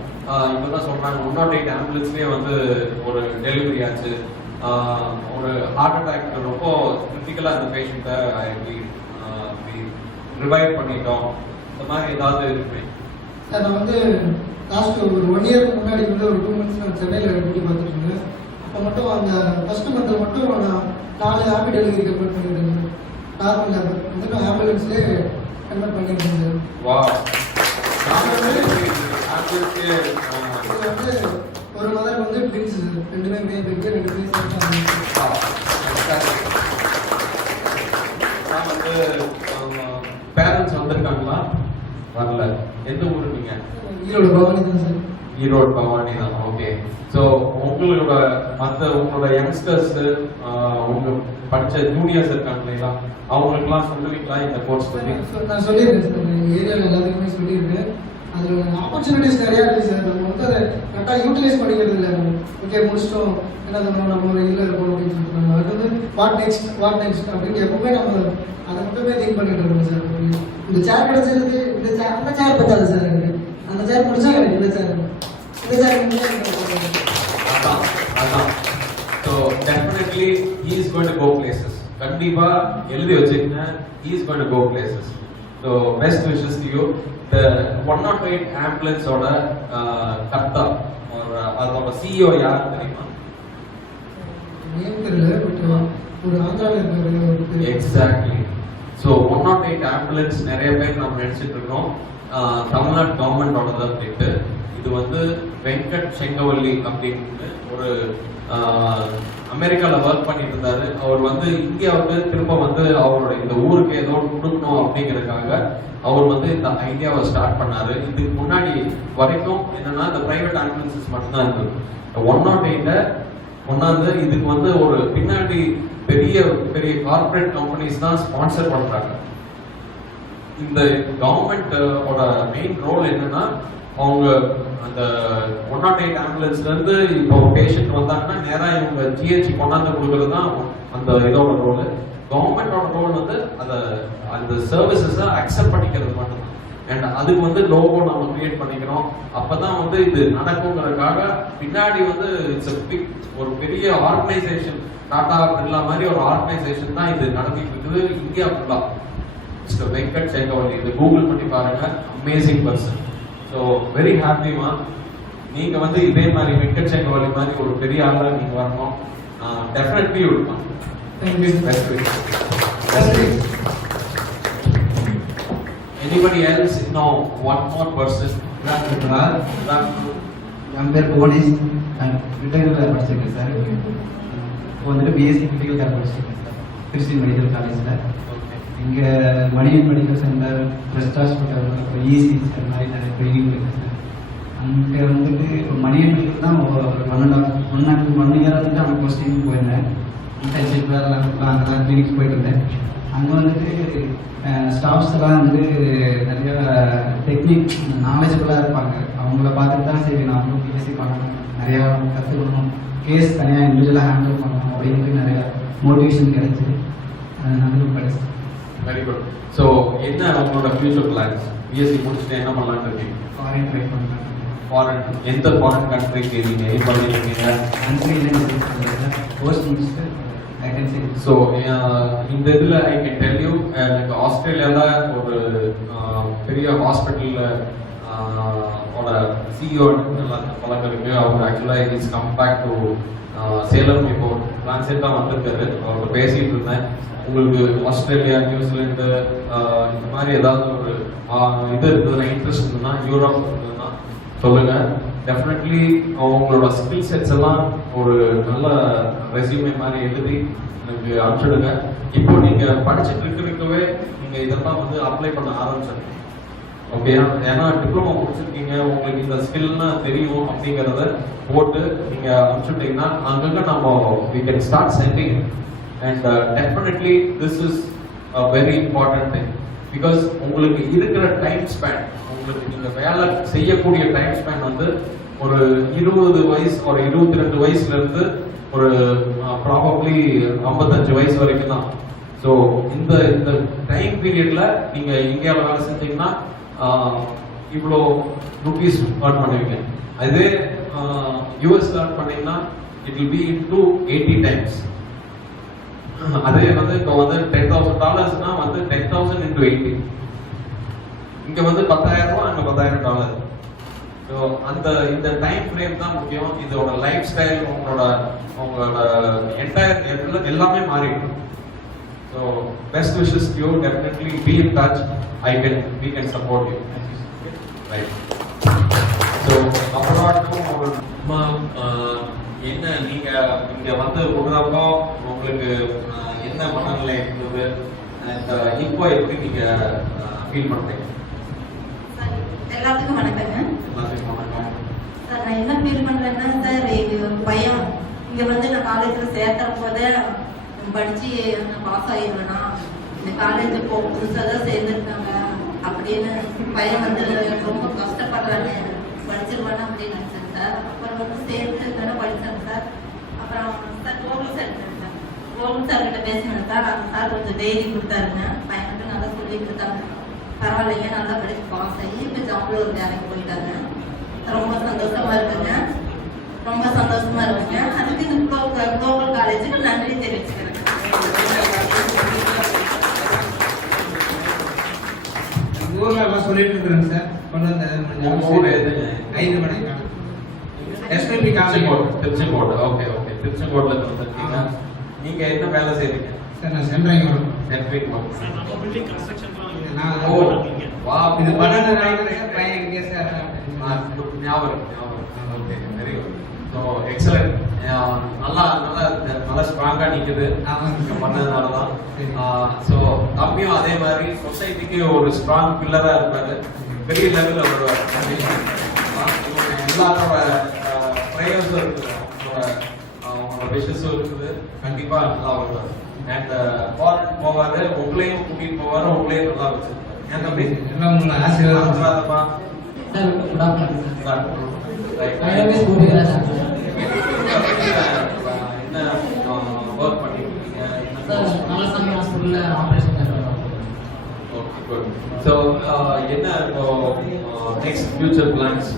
இப்பதான் சொல்றாங்க 108 ஆம்புலன்ஸ்லயே வந்து ஒரு டெலிவரி ஆச்சு, ஒரு ஹார்ட் அட்டாக் ரொம்ப கிரிட்டிக்கலா அந்த பேஷண்ட்டை ரிவைவ் பண்ணிட்டோம். இந்த மாதிரி ஏதாவது இருக்குமே சார்? நான் வந்து லாஸ்ட் ஒரு 1 இயருக்கு முன்னாடி வந்து ஒரு 2 months நான் சென்னையில் டியூட்டி பார்த்துட்டு இருந்தேன். அப்போ மட்டும் அந்த ஃபர்ஸ்ட் மந்த்தில் மட்டும் நான் 4 ஹாப்பி டெலிவரி கன்வெர்ட் பண்ணியிருந்தேன். நார்மல் லேபர் வந்து நான் ஆம்புலன்ஸ்லேயே கன்வெர்ட் பண்ணியிருந்தேன் சார். வா இது வந்து ஒரு மதர் வந்து ட்வின்ஸ், 2 பேருக்கு 2 பேரண்ட்ஸ் வந்திருக்காங்களா? வரல. எந்த ஊரு நீங்க? ஈரோடு பவானி தான் சார். ஈரோடு பவானி தான். ஓகே. ஸோ உங்களோட உங்களோட யங்ஸ்டர்ஸ் உங்க படிச்ச ஜூனியர்ஸ் இருக்காங்க இல்லையா, அவங்களுக்குலாம் சொல்லுவீங்களா இந்த கோர்ஸ் பத்தி? நான் சொல்லியிருக்கேன் சார், ஏரியாவில் எல்லாத்துக்குமே சொல்லியிருக்கேன். அதில் ஆப்பர்ச்சுனிட்டிஸ் நிறையா இருக்குது சார். நம்ம வந்து அதை கரெக்டாக யூட்டிலைஸ் பண்ணிக்கிறது இல்லை. ஓகே முடிச்சிட்டோம், என்ன பண்ணணும், நம்ம ஒரு இதில் இருக்கணும் அப்படின்னு சொல்லிட்டு நம்ம அது வந்து வாட் நெக்ஸ்ட் அப்படின்னு எப்பவுமே நம்ம அதை மட்டுமே திங்க் பண்ணிட்டு இருக்கோம் சார். இந்த சேர் கிடைச்சிருக்கு, இந்த சேர் அந்த சேர் பத்தாது சார் எனக்கு, அந்த சேர் முடிச்சா எனக்கு இந்த சேர் அதான். So definitely he is going to go places. கண்டிப்பா எழுதி வச்சுக்கங்க, he is going to go places. So best wishes to you. The 108 ambulance ஓட கர்த்தா அதோட CEO யார் தெரியுமா? நேம் தெரியல, பட் ஒரு ஆந்திராவில் இருக்கிற. எக்ஸாக்ட்லி. ஸோ 108 ஆம்புலன்ஸ் நிறைய பேர் நம்ம நினைச்சிட்டு இருக்கோம் தமிழ்நாடு கவர்மெண்டோட தான் அப்படின்ட்டு. இது வந்து வெங்கட் செங்கவல்லி அப்படின்னு ஒரு அமெரிக்காவில் ஒர்க் பண்ணிட்டு இருந்தாரு. அவர் வந்து இந்தியாவுக்கு திரும்ப வந்து அவரோட இந்த ஊருக்கு ஏதோ கொடுக்கணும் அப்படிங்கிறதுக்காக அவர் வந்து இந்த ஐடியாவை ஸ்டார்ட் பண்ணாரு. இதுக்கு முன்னாடி வரைக்கும் என்னன்னா இந்த பிரைவேட் ஆம்புலன்சஸ் மட்டும்தான் இருந்தது. 108 ஒன்னாந்து இதுக்கு வந்து ஒரு பின்னாடி பெரிய பெரிய கார்பரேட் கம்பெனிஸ் தான் ஸ்பான்சர் பண்றாங்க. இந்த கவர்மெண்டோட மெயின் ரோல் என்னன்னா அவங்க அந்த 108 ஆம்புலன்ஸ்ல இருந்து இப்போ பேஷண்ட் வந்தாங்கன்னா நேரா இவங்க ஜிஹெச் கொண்டாந்து கொடுக்கறது தான் அந்த இதோட ரோல். கவர்மெண்டோட ரோல் வந்து அந்த சர்வீசஸை அக்செப்ட் பண்ணிக்கிறது மட்டும்தான். அண்ட் அதுக்கு வந்து லோகோ நம்ம கிரியேட் பண்ணிக்கிறோம். அப்பதான் வந்து இது நடக்குங்கிறதுக்காக பின்னாடி வந்து ஒரு பெரிய ஆர்கனைசேஷன், டாடா பிர்லா மாதிரி ஒரு ஆர்கனைசேஷன் தான் இது நடத்திட்டு இருக்குது இந்தியா ஃபுல்லா. மிஸ்டர் வெங்கட் செங்கவல்லி, இது கூகுள் பண்ணி பாருங்க, அமேசிங் பர்சன். ஸோ வெரி ஹாப்பிமா. நீங்க வந்து இதே மாதிரி வெங்கட் செங்கவல்லி மாதிரி ஒரு பெரிய ஆளா நீங்க வரணும். டெஃபினெட்லி இருக்கும். Anybody else know one more person? என் பேர் புவனேஷ், ரிட்டையர்டில் படிச்சிருக்கேன் சார். இப்போ வந்துட்டு பிஎஸ்சி கிரிட்டிக்கல் கேர் படிச்சிருக்கேன் சார் கிறிஸ்டின் மெடிக்கல் காலேஜில். இங்கே Maniyan medical center, trust hospital, அப்புறம் இசி அந்த மாதிரி நிறைய ட்ரைனிங் இருக்குது சார். அங்கே வந்துட்டு இப்போ மணியன் மெடிக்கல் தான் ஒரு 1 இயர் வந்துட்டு அங்கே போஸ்டிங் போயிருந்தேன். இன்டர்ன்ஷிப் அதெல்லாம் அங்கே தான் கிளினிக்ஸ் போயிட்டு இருந்தேன். அங்கே வந்துட்டு ஸ்டாஃப்ஸ் எல்லாம் வந்து நிறைய டெக்னிக் நாலேஜபுளாக இருப்பாங்க. அவங்கள பார்த்துட்டு தான் சரி நாமளும் பிஎஸ்சி பண்ணணும், நிறையா கற்றுக்கணும், கேஸ் தனியாக இண்டிவிஜுவலாக ஹேண்டில் பண்ணணும் அப்படின்ட்டு நிறையா மோட்டிவேஷன் கிடைச்சி அதனால படிச்சு. Very good. ஸோ என்ன உங்களோட ஃபியூச்சர் பிளான்ஸ்? பிஎஸ்சி முடிச்சுட்டு என்ன பண்ணலான்னு இருக்கீங்க? ஃபாரின் ட்ரை பண்ணுறேன். ஃபாரின் எந்த ஃபாரின் கண்ட்ரிக்கு நீங்கள் எய்ம் பண்ணியிருக்கீங்க? கோர்ஸ் முடிச்சுட்டு வேகன்சி. ஸோ இந்த இதில் ஐ கேன் டெல் யூ, எனக்கு ஆஸ்திரேலியாவில் ஒரு பெரிய ஹாஸ்பிட்டலில் சிஇஓ பழக்கம் இருக்கு. அவர் ஆக்சுவலாக is come back to Salem. இப்போ டிரான்ஸ்லேட்டாக வந்திருக்காரு. அவர்கிட்ட பேசிட்டு இருந்தேன். உங்களுக்கு ஆஸ்திரேலியா, நியூசிலாந்து இந்த மாதிரி ஏதாவது ஒரு இது இருக்குதுன்னா, இன்ட்ரெஸ்ட் இருக்குதுன்னா, யூரோப் இருக்குதுன்னா சொல்லுங்க. டெஃபினெட்லி உங்களோட ஸ்கில் செட்ஸ் எல்லாம் ஒரு நல்ல ரெஸ்யூமே மாதிரி எழுதி எனக்கு அனுப்பிச்சிடுங்க. இப்போ நீங்க படிச்சுட்டு இருக்கிறதுக்கவே நீங்க இதெல்லாம் வந்து அப்ளை பண்ண ஆரம்பிச்சிருங்க. ஓகே, ஏன்னா டிப்ளமோ முடிச்சிருக்கீங்க, உங்களுக்கு இந்த ஸ்கில்னா தெரியும் அப்படிங்கிறத போட்டு நீங்க அனுப்பிச்சுட்டீங்கன்னா அங்கங்க நம்ம we can start sending it. And definitely this is a very important thing because உங்களுக்கு இருக்கிற டைம் ஸ்பேன், உங்களுக்கு நீங்க வேலை செய்யக்கூடிய டைம் ஸ்பேன் வந்து ஒரு 20 வயசு ஒரு 22 வயசுல இருந்து ஒரு ப்ராபப்ளி 55 வயசு வரைக்கும் தான். ஸோ இந்த டைம் பீரியட்ல நீங்க இந்தியாவில் வேலை செஞ்சீங்கன்னா இவ்வளோ ருபீஸ் ஏர்ன் பண்ணுவீங்க. அதே யூஎஸ் ஏர்ன் பண்ணீங்கன்னா it will be into 80 times. அதே வந்து இப்போ வந்து $10,000 வந்து 10,000 into 80. இங்க வந்து $10,000, அங்க $10,000. ஸோ இந்த டைம் ஃப்ரேம் தான் முக்கியம். இதோட லைஃப் ஸ்டைல், உங்களோட என்டையர் எல்லாமே மாறிடும். So best wishes you. Definitely be in touch. we can support you. Right. So அப்புறம் என்ன நீங்க இங்க வந்து விடுறப்போ உங்களுக்கு என்ன மனநிலை இருந்தது, இப்போ எப்படி நீங்க ஃபீல் பண்றீங்க? எல்லாத்துக்கும் வணக்கங்க. எல்லாத்துக்கும் வணக்கம் சார். நான் என்ன ஃபீல் பண்றேன்னா சார், எங்க பையன் இங்க வந்து நான் காலேஜ்ல சேர்த்துற போதே படிச்சு நான் பாஸ் ஆயிடுவேனா, இந்த காலேஜ் புதுசாக தான் சேர்ந்துருக்காங்க அப்படின்னு பையன் வந்து ரொம்ப கஷ்டப்படுறாங்க, படிச்சிருவானா அப்படின்னு நினைச்சேன் சார். அப்புறம் வந்து சேர்த்து தானே படித்தேன் சார். அப்புறம் sir Gokul sir sir Gokul சார்கிட்ட பேசினேன் சார். அந்த சார் கொஞ்சம் டெய்லி கொடுத்தாருங்க. பையனுக்கு நல்லா சொல்லி கொடுத்தாங்க. பரவாயில்லைங்க, நல்லா படிச்சு பாஸ் ஆகி இப்போ ஜாப்ல ஒரு வேலைக்கு போயிட்டாங்க. ரொம்ப சந்தோஷமா இருக்குங்க, ரொம்ப சந்தோஷமா இருக்குங்க. அதுக்கு இந்த கோகுல் காலேஜுக்கு நன்றி தெரிவிச்சுக்கிறேன். ஊர்ல எல்லாம் சொல்லிட்டு இருக்கிறேங்க சார். கொண்டு வந்த 5 மணி எஸ்பிபி திருச்செங்கோடு. ஓகே ஓகே, திருச்செங்கோடுல வந்திருக்கீங்க. நீங்க என்ன வேலை செய்றீங்க சார்? நான் சென்ட்ரிங் இது பண்ண பையன் எங்கே சார்? ஞாபகம். Okay, very good. So excellent. நல்லா ஸ்ட்ராங்கா நிக்குது பண்ணதுனாலதான். ஸோ தம்பியும் அதே மாதிரி சொசைட்டிக்கு ஒரு ஸ்ட்ராங் பில்லரா இருப்பாரு. பெரிய லெவலில் வருவார். எல்லாரோட ப்ரேயர்ஸும் இருக்குது, அவங்களோட விஷஸும் இருக்குது. கண்டிப்பா நல்லா வருவார். அண்ட் ஃபாரின் போவாரு, உங்களையும் கூட்டிட்டு போவாரு, உங்களையும் நல்லா வச்சிருப்பாரு. ஏன் தம்பி? எல்லாம் உங்களை ஆசீர்வாதம். Sir good afternoon sir. Right. I am student sir. என்ன ஒர்க் பண்ணிருக்கீங்க? சார் நல்லசாமி ஹாஸ்பிட்டல்ல ஆபரேஷன் பண்றோம். Okay, good. ஸோ என்ன இப்போ next future plans?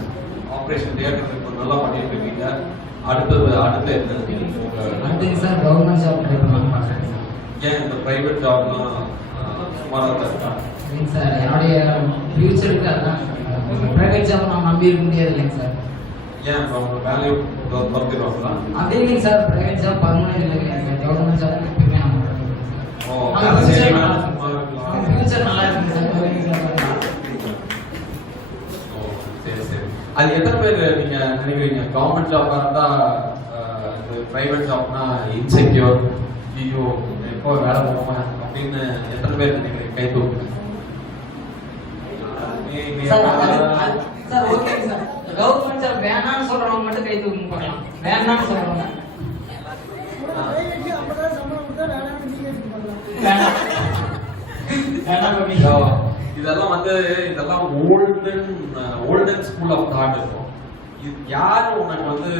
Operation theatre இப்போ நல்லா பண்ணிட்டு இருக்கீங்க. அடுத்து என்ன? அடுத்து சார் கவர்மெண்ட் ஜாப் ட்ரை பண்ணலாம்னு பார்க்குறேன் சார். ஏன் இந்த பிரைவேட் ஜாப்லாம் சுமாராக தான் இருக்கா? இல்லைங்க சார், என்னுடைய ஃபியூச்சருக்கு அதான். ப்ரைவேட் ஜாப் நான் நம்பி இருக்க முடியாது இல்லைங்க சார். ஏன் அவங்க வேல்யூ பத்திடுவாங்களா? அப்படி இல்லைங்க சார், ப்ரைவேட் ஜாப் பர்மனெண்ட் இல்லைங்க சார். கவர்மெண்ட் ஜாப் எப்பயுமே நம்ம ஃபியூச்சர் நல்லா இருக்குங்க சார். சரி. அது எத்தனை பேர் நீங்க நினைக்கிறீங்க கவர்மெண்ட் ஜாப்பா இருந்தா பிரைவேட் ஜாப்னா இன்செக்யூர், ஐயோ எப்போ வேலை போவேன் அப்படின்னு எத்தனை பேர் நினைக்கிறீங்க? கை தூக்குங்க. சார் ஓகேங்க சார். கவர்மெண்ட் ஜாப் வேணாம்னு சொல்றவங்க மட்டும் கை தூக்கி பார்க்கலாம். வேணாம்னு சொல்றவங்க இதெல்லாம் ஓல்டன் ஸ்கூல் ஆஃப் தாட் இருக்கும். இது யாரு உனக்கு வந்து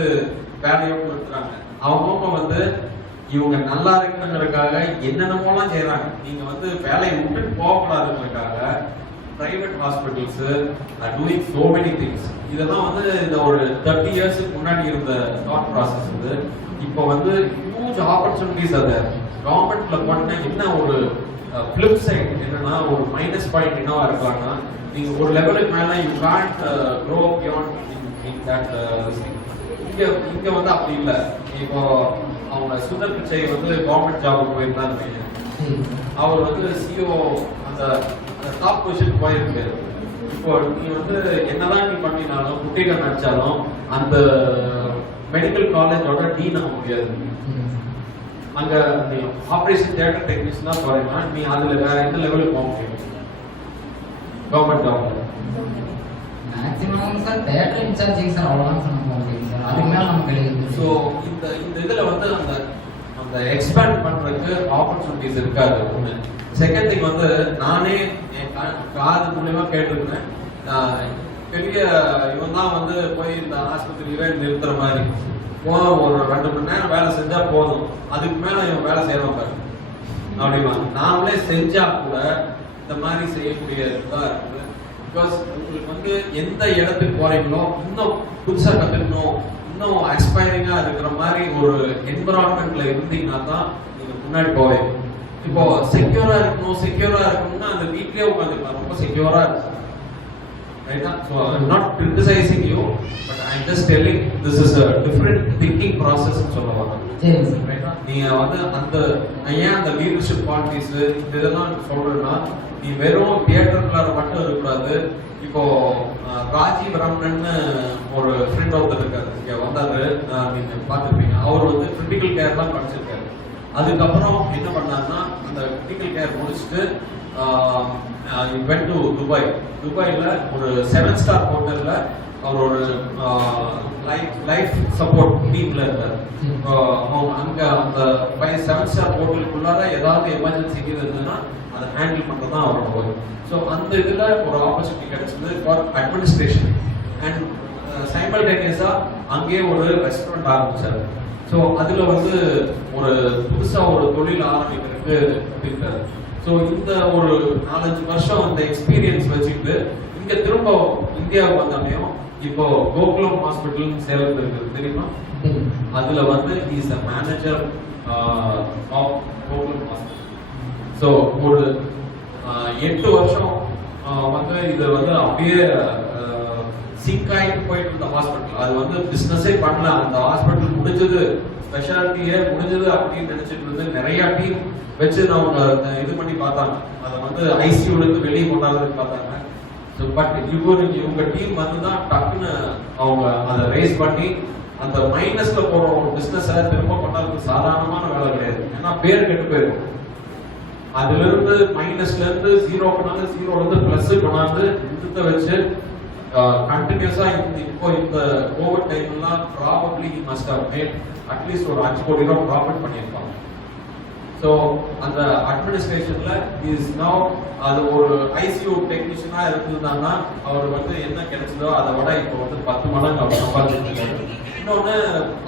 வேலையை கொடுத்துறாங்க? அவங்க வந்து இவங்க நல்லா இருக்குங்கிறதுக்காக என்னென்னமோலாம் செய்யறாங்க. நீங்க வந்து வேலையை விட்டுட்டு போகக்கூடாதுங்கிறதுக்காக private hospitals doing so many things. இதெல்லாம் வந்து இந்த ஒரு 30 இயர்ஸ்க்கு முன்னாடி இருந்த தாட் ப்ராசஸ் இது. இப்போ வந்து ஹியூஜ் ஆப்பர்ச்சுனிட்டிஸ் அதை கவர்மெண்ட்ல பண்ண என்ன ஒரு ஃபிளிப் சைட் என்னன்னா ஒரு மைனஸ் பாயிண்ட் என்னவா இருக்கலாம்னா நீங்க ஒரு லெவலுக்கு மேல you can't grow beyond in that. இங்க வந்து அப்படி இல்லை. இப்போ அவங்க சுந்தர் பிச்சை வந்து கவர்மெண்ட் ஜாபுக்கு போயிருந்தாங்க. அவர் வந்து சிஓ அந்த டாப் பொசிஷன் போயிருக்காரு. இப்போ நீ வந்து என்னதான் நீ பண்ணினாலும் குட்டிகள் நினைச்சாலும் அந்த மெடிக்கல் காலேஜோட டீன் ஆக முடியாது. அங்க நீ ஆபரேஷன் தியேட்டர் டெக்னீஷியன் தான் போறீங்கன்னா நீ அதுல வேற எந்த லெவலுக்கு போக முடியும் கவர்மெண்ட் ஜாப்ல? மேக்ஸிமம் சார் தியேட்டர் இன்சார்ஜிங் சார் அவ்வளோதான் சார் நம்ம முடியும் சார். அதுக்கு மேலே நம்ம கிடையாது. ஸோ இந்த இதுல வந்து அந்த அந்த எக்ஸ்பேண்ட் பண்றதுக்கு ஆப்பர்ச்சுனிட்டிஸ் இருக்காது ஒண்ணு. செகண்ட் திங் வந்து நானே என் காது மூலியமா கேட்டிருக்கேன். பெரிய இவன் தான் வந்து போய் இந்த ஆஸ்பத்திரியில நிறுத்துற மாதிரி ஒரு 2 மணி நேரம் வேலை செஞ்சா போதும், அதுக்கு மேல இவன் வேலை செய்யறோம் பாரு அப்படிமா. நாமளே செஞ்சா கூட இந்த மாதிரி செய்யக்கூடியதா இருக்குது. பிகாஸ் உங்களுக்கு வந்து எந்த இடத்துக்கு போறீங்களோ இன்னும் புதுசா கத்துக்கணும், இன்னும் எக்ஸ்பைரிங்கா இருக்கிற மாதிரி ஒரு என்விரான்மெண்ட்ல இருந்தீங்கன்னா தான் நீங்க முன்னாடி போவீங்க. இப்போ செக்யூரா இருக்கணும்னா அந்த வீட்லயே உட்காந்துக்கலாம், ரொம்ப செக்யூரா இருக்கும். Right? So I'm not criticizing you, but I'm just telling this is a different thinking process னு சொல்லுவாங்க. Right? நீங்க வந்து அந்த ஏன் அந்த லீடர்ஷிப் குவாலிட்டிஸ் இதெல்லாம் சொல்றேன்னா நீ வெறும் தியேட்டர்ல மட்டும் இருக்கக்கூடாது. இப்போ ராஜீவ் ரமணன்னு ஒரு ஃப்ரெண்ட் ஒருத்தர் இருக்காரு, இங்க வந்தாரு, நீங்க பார்த்துருப்பீங்க. அவர் வந்து கிரிட்டிக்கல் கேர் தான் படிச்சிருக்காரு. அதுக்கப்புறம் என்ன பண்ணாருன்னா அந்த கிரிட்டிக்கல் கேர் முடிச்சுட்டு went to துபாயில ஒரு 7-star ஹோட்டல்ல அவரோட லைஃப் சப்போர்ட் டீம்ல இருந்தார். அவங்க அங்க அந்த 7-star ஹோட்டலுக்குள்ளார ஏதாவது எமர்ஜென்சி இருந்ததுன்னா அதை ஹேண்டில் பண்றது தான் அவரோட ஒர்க். ஸோ அந்த இதுல ஒரு ஆப்பர்ச்சுனிட்டி கிடைச்சது ஃபார் அட்மினிஸ்ட்ரேஷன் அண்ட் சைமல்டேனியஸா அங்கேயே ஒரு ரெஸ்டாரண்ட் ஆரம்பிச்சாரு. ஸோ அதுல வந்து ஒரு புதுசா ஒரு தொழில் ஆரம்பிக்கிறதுக்கு இருக்காரு. ஸோ இந்த ஒரு 4-5 வருஷம் அந்த எக்ஸ்பீரியன்ஸ் வச்சுக்கிட்டு இங்க திரும்ப இந்தியாவுக்கு வந்தாலையும் இப்போ கோகுலம் ஹாஸ்பிட்டல் சேலம் இருக்குது தெரியுமா? அதுல வந்து is a manager of Gokulam hospital. So ஒரு 8 வருஷம் வந்து இது வந்து அப்படியே சிங்க் ஆகிட்டு போயிட்டு இருந்த ஹாஸ்பிட்டல். அது வந்து பிசினஸே பண்ணல. அந்த ஹாஸ்பிட்டல் முடிஞ்சது, ஸ்பெஷாலிட்டியே முடிஞ்சது அப்படின்னு நினைச்சிட்டு இருந்து நிறைய டீம் வச்சு அவங்க இது பண்ணி பார்த்தாங்க. அதை வந்து ஐசியூலேருந்து வெளியே கொண்டாடுறதுக்கு பார்த்தாங்க. ஸோ பட் இவங்க டீம் வந்து தான் டக்குன்னு அவங்க அதை ரைஸ் பண்ணி அந்த மைனஸ்ல போற ஒரு பிசினஸை திரும்ப கொண்டாடுறது சாதாரணமான வேலை கிடையாது. ஏன்னா பேர் கெட்டு போயிருக்கும். அதுல இருந்து மைனஸ்ல இருந்து 0 பண்ணாங்க, 0ல இருந்து பிளஸ் கொண்டாந்து நிறுத்த வச்சு கண்டினியூஸா இப்போ இந்த கோவிட் டைம்லாம் probably must have made at least ஒரு 5 கோடி ரூபாய் ப்ராஃபிட் பண்ணியிருப்பாங்க. ஸோ அந்த அட்மினிஸ்ட்ரேஷன்ல இஸ் நவ் அது ஒரு ஐசியூ டெக்னீஷியனா இருந்திருந்தாங்கன்னா அவர் வந்து என்ன கிடைச்சதோ அதை விட இப்போ வந்து 10 மடங்கு அவர் சம்பாதிச்சிருக்காரு. இன்னொன்னு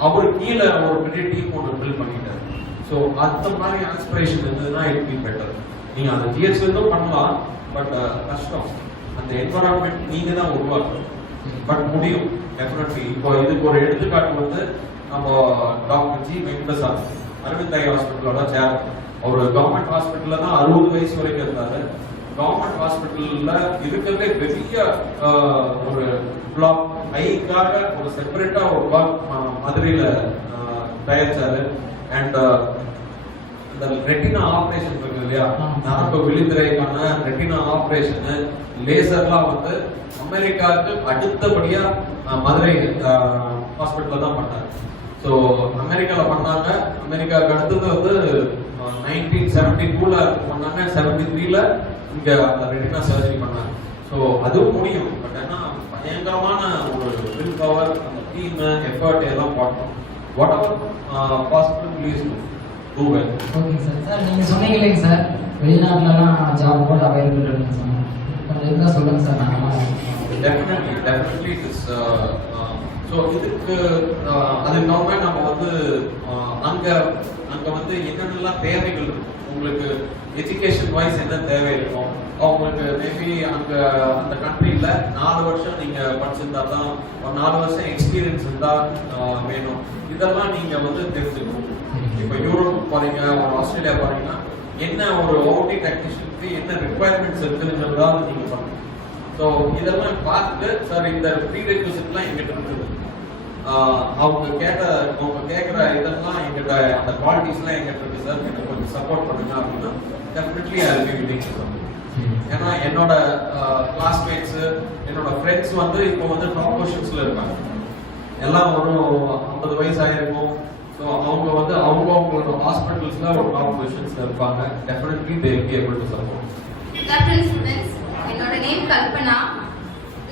அவர் கீழே ஒரு பெரிய டீம் ஒன்று பில்ட் பண்ணிட்டாரு. ஸோ அந்த மாதிரி ஆஸ்பிரேஷன் இருந்ததுன்னா இட் பி பெட்டர். நீங்க அந்த ஜிஎஸ்ல பண்ணலாம், பட் கஷ்டம். அந்த என்வரான்மெண்ட் நீங்க தான் உருவாக்கணும், பட் முடியும் டெஃபினெட்லி. இப்போ இதுக்கு ஒரு எடுத்துக்காட்டு வந்து நம்ம டாக்டர் ஜி வெங்கடசாமி அரவிந்த் ஐ ஹாஸ்பிட்டலோட சேர். அவர் கவர்மெண்ட் ஹாஸ்பிட்டல்ல தான் 60 வயசு வரைக்கும் இருந்தாரு. கவர்மெண்ட் ஹாஸ்பிட்டல்ல இருக்கிறதே பெரிய ஒரு பிளாக் ஐக்காக ஒரு செப்பரேட்டா ஒரு பிளாக் மதுரையில தயாரிச்சாரு. அண்ட் இந்த ரெட்டினா ஆபரேஷன் இருக்கு இல்லையா, நரம்பு விழித்திரைக்கான ரெட்டினா ஆபரேஷன் லேசர்லாம் வந்து அமெரிக்காவுக்கு அடுத்தபடியா மதுரை ஹாஸ்பிட்டல்ல தான் பண்ணாரு. ஸோ அமெரிக்கால பண்ணாங்க. அமெரிக்காவுக்கு அடுத்தது வந்து 1972ல பண்ணாங்க. 73ல இங்க அந்த ரெட்டினா சர்ஜரி பண்ணாங்க. ஸோ அதுவும் முடியும், பட் ஏன்னா பயங்கரமான ஒரு வில் பவர், அந்த டீம் எஃபர்ட் எல்லாம் பண்ணணும். What ever possible please do well. Okay sir. Sir நீங்கள் சொன்னீங்க இல்லைங்க சார், வெளிநாட்டிலலாம் ஜாப் கூட அவைலபிள் இருக்குங்க சார். கொஞ்சம் இருந்தால் சொல்லுங்கள் சார். நாங்கள் definitely this so இதுக்கு அது இல்லாம நம்ம வந்து அங்க வந்து என்னென்னலாம் தேவைகள் இருக்கும் உங்களுக்கு எஜுகேஷன் வைஸ் என்ன தேவை இருக்கும் அவங்களுக்கு மேபி அந்த கண்ட்ரில 4 வருஷம் நீங்க படிச்சிருந்தா தான் ஒரு 4 வருஷம் எக்ஸ்பீரியன்ஸ் இருந்தா வேணும் இதெல்லாம் நீங்க வந்து தெரிஞ்சுக்கணும். இப்போ யூரோப் போறீங்க ஒரு ஆஸ்திரேலியா போறீங்கன்னா என்ன ஒரு ஓடி டெக்னீஷியனுக்கு என்ன ரிக்வயர்மெண்ட்ஸ் இருக்குதுன்றதா நீங்க பண்ணணும். ஸோ இதெல்லாம் பார்த்துட்டு சார் இந்த ப்ரீ ரெக்விசிட்லாம் எங்கிட்ட இருக்குது அவங்க கேட்குற இதெல்லாம் எங்கிட்ட அந்த குவாலிட்டிஸ்லாம் எங்கிட்ட இருக்கு சார் எனக்கு கொஞ்சம் சப்போர்ட் பண்ணுங்க அப்படின்னா டெஃபினெட்லி அது மீட்டிங் ஏன்னா என்னோட கிளாஸ்மேட்ஸ் என்னோட ஃப்ரெண்ட்ஸ் வந்து இப்போ வந்து டாப் பொசிஷன்ஸ்ல இருக்காங்க எல்லாம் ஒரு 50 வயசு ஆயிருக்கும். ஸோ அவங்க வந்து அவங்களோட ஹாஸ்பிட்டல்ஸ்ல ஒரு டாப் பொசிஷன்ஸ்ல இருப்பாங்க. Definitely they will be able to support. Students, என்னோட நேம் கல்பனா.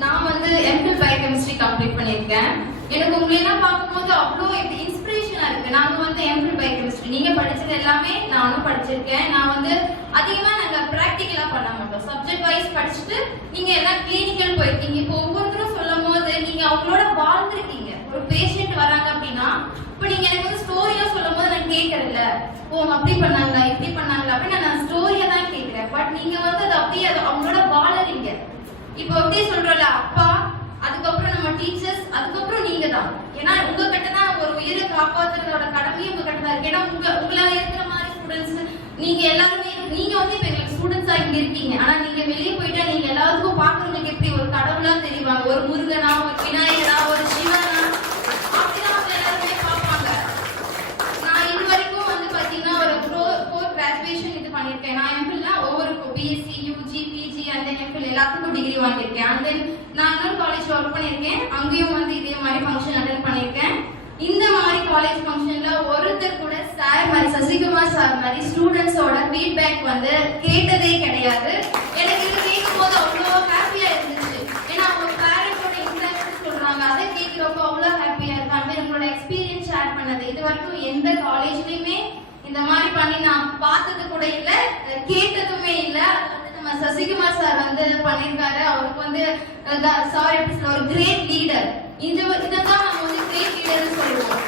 நான் வந்து எம்பிள் பயோகெமிஸ்ட்ரி கம்ப்ளீட் பண்ணியிருக்கேன். எனக்கு உங்களை எல்லாம் பார்க்கும்போது அவ்வளோ இன்ஸ்பிரேஷனா இருக்கு. நாங்க வந்து எம்பிள் பயோகெமிஸ்ட்ரி நீங்க படிச்சது எல்லாமே நானும் படிச்சிருக்கேன். நான் வந்து அதிகமா நாங்க பிராக்டிகலா பண்ண மாட்டோம். சப்ஜெக்ட் வைஸ் படிச்சுட்டு நீங்க எல்லாம் கிளினிக்கல் போயிருக்கீங்க. இப்போ ஒவ்வொருத்தரும் சொல்லும் போது நீங்க அவங்களோட வாழ்ந்துருக்கீங்க. ஒரு பேஷண்ட் வராங்க அப்படின்னா இப்போ நீங்க எனக்கு வந்து ஸ்டோரியா சொல்லும் போது நான் கேட்கறதில்ல, ஓ அப்படி பண்ணாங்களா இப்படி பண்ணாங்களா அப்படின்னு நான் ஸ்டோரியா தான் கேட்கிறேன். பட் நீங்க வந்து அது அப்படியே அவங்களோட வாழறீங்க. இப்போ அப்படியே சொல்றோம்ல அப்பா, அதுக்கப்புறம் நம்ம டீச்சர்ஸ், அதுக்கப்புறம் நீங்க தான். ஏன்னா உங்க கிட்ட தான் ஒரு உயிரை காப்பாத்துறதோட கடமையும் உங்க கிட்ட தான் இருக்கு. ஏன்னா உங்களை இருக்கிற மாதிரி ஸ்டூடெண்ட்ஸ் நீங்க எல்லாருமே நீங்க வந்து இப்ப எங்களுக்கு ஸ்டூடெண்ட்ஸா இங்க இருக்கீங்க. ஆனா நீங்க வெளியே போயிட்டா நீங்க எல்லாத்துக்கும் பாக்குறவங்களுக்கு எப்படி ஒரு கடவுளா தெரிவாங்க. ஒரு முருகனா, ஒரு விநாயகரா, ஒரு சிவனா, அப்படிதான் அவங்க எல்லாருமே பார்ப்பாங்க. நான் இது வரைக்கும் வந்து பாத்தீங்கன்னா ஒரு 4 கிராஜுவேஷன் இது பண்ணிருக்கேன். நான் எம்பிள்னா ஒவ்வொரு பிஎஸ்சி, யூஜி, பிஜி அந்த எம்பிள் எல்லாத்துக்கும் டிகிரி வாங்கியிருக்கேன். அண்ட் தென் நான் இன்னொரு காலேஜ்ல ஒர்க் பண்ணியிருக்கேன். அங்கேயும் வந்து இதே மாதிரி ஃபங்க்ஷன் அட்டென்ட் பண்ணியிருக்கேன். இந்த மாதிரி காலேஜ் ஃபங்க்ஷன்ல ஒருத்தர் கூட சார் மாதிரி சசிகுமார் சார் மாதிரி ஸ்டூடெண்ட்ஸோட ஃபீட்பேக் வந்து கேட்டதே கிடையாது. எனக்கு இது கேட்கும் போது அவ்வளோ ஹாப்பியா இருந்துச்சு. ஏன்னா அவங்க பேரண்டோட இன்ட்ராக்ஷன் சொல்றாங்க, அதை கேட்கிறப்போ அவ்வளோ ஹாப்பியா இருக்காங்க. நம்மளோட எக்ஸ்பீரியன்ஸ் ஷேர் பண்ணது இது வரைக்கும் எந்த காலேஜ்லயுமே இந்த மாதிரி பண்ணி நான் பார்த்தது கூட இல்லை, கேட்டதுமே இல்லை. நம்ம சசிகுமார் சார் வந்து பண்ணியிருக்காரு. அவருக்கு வந்து சாரி ஒரு கிரேட் லீடர். இதான் நம்ம வந்து கிரேட் லீடர்னு சொல்லுவோம்.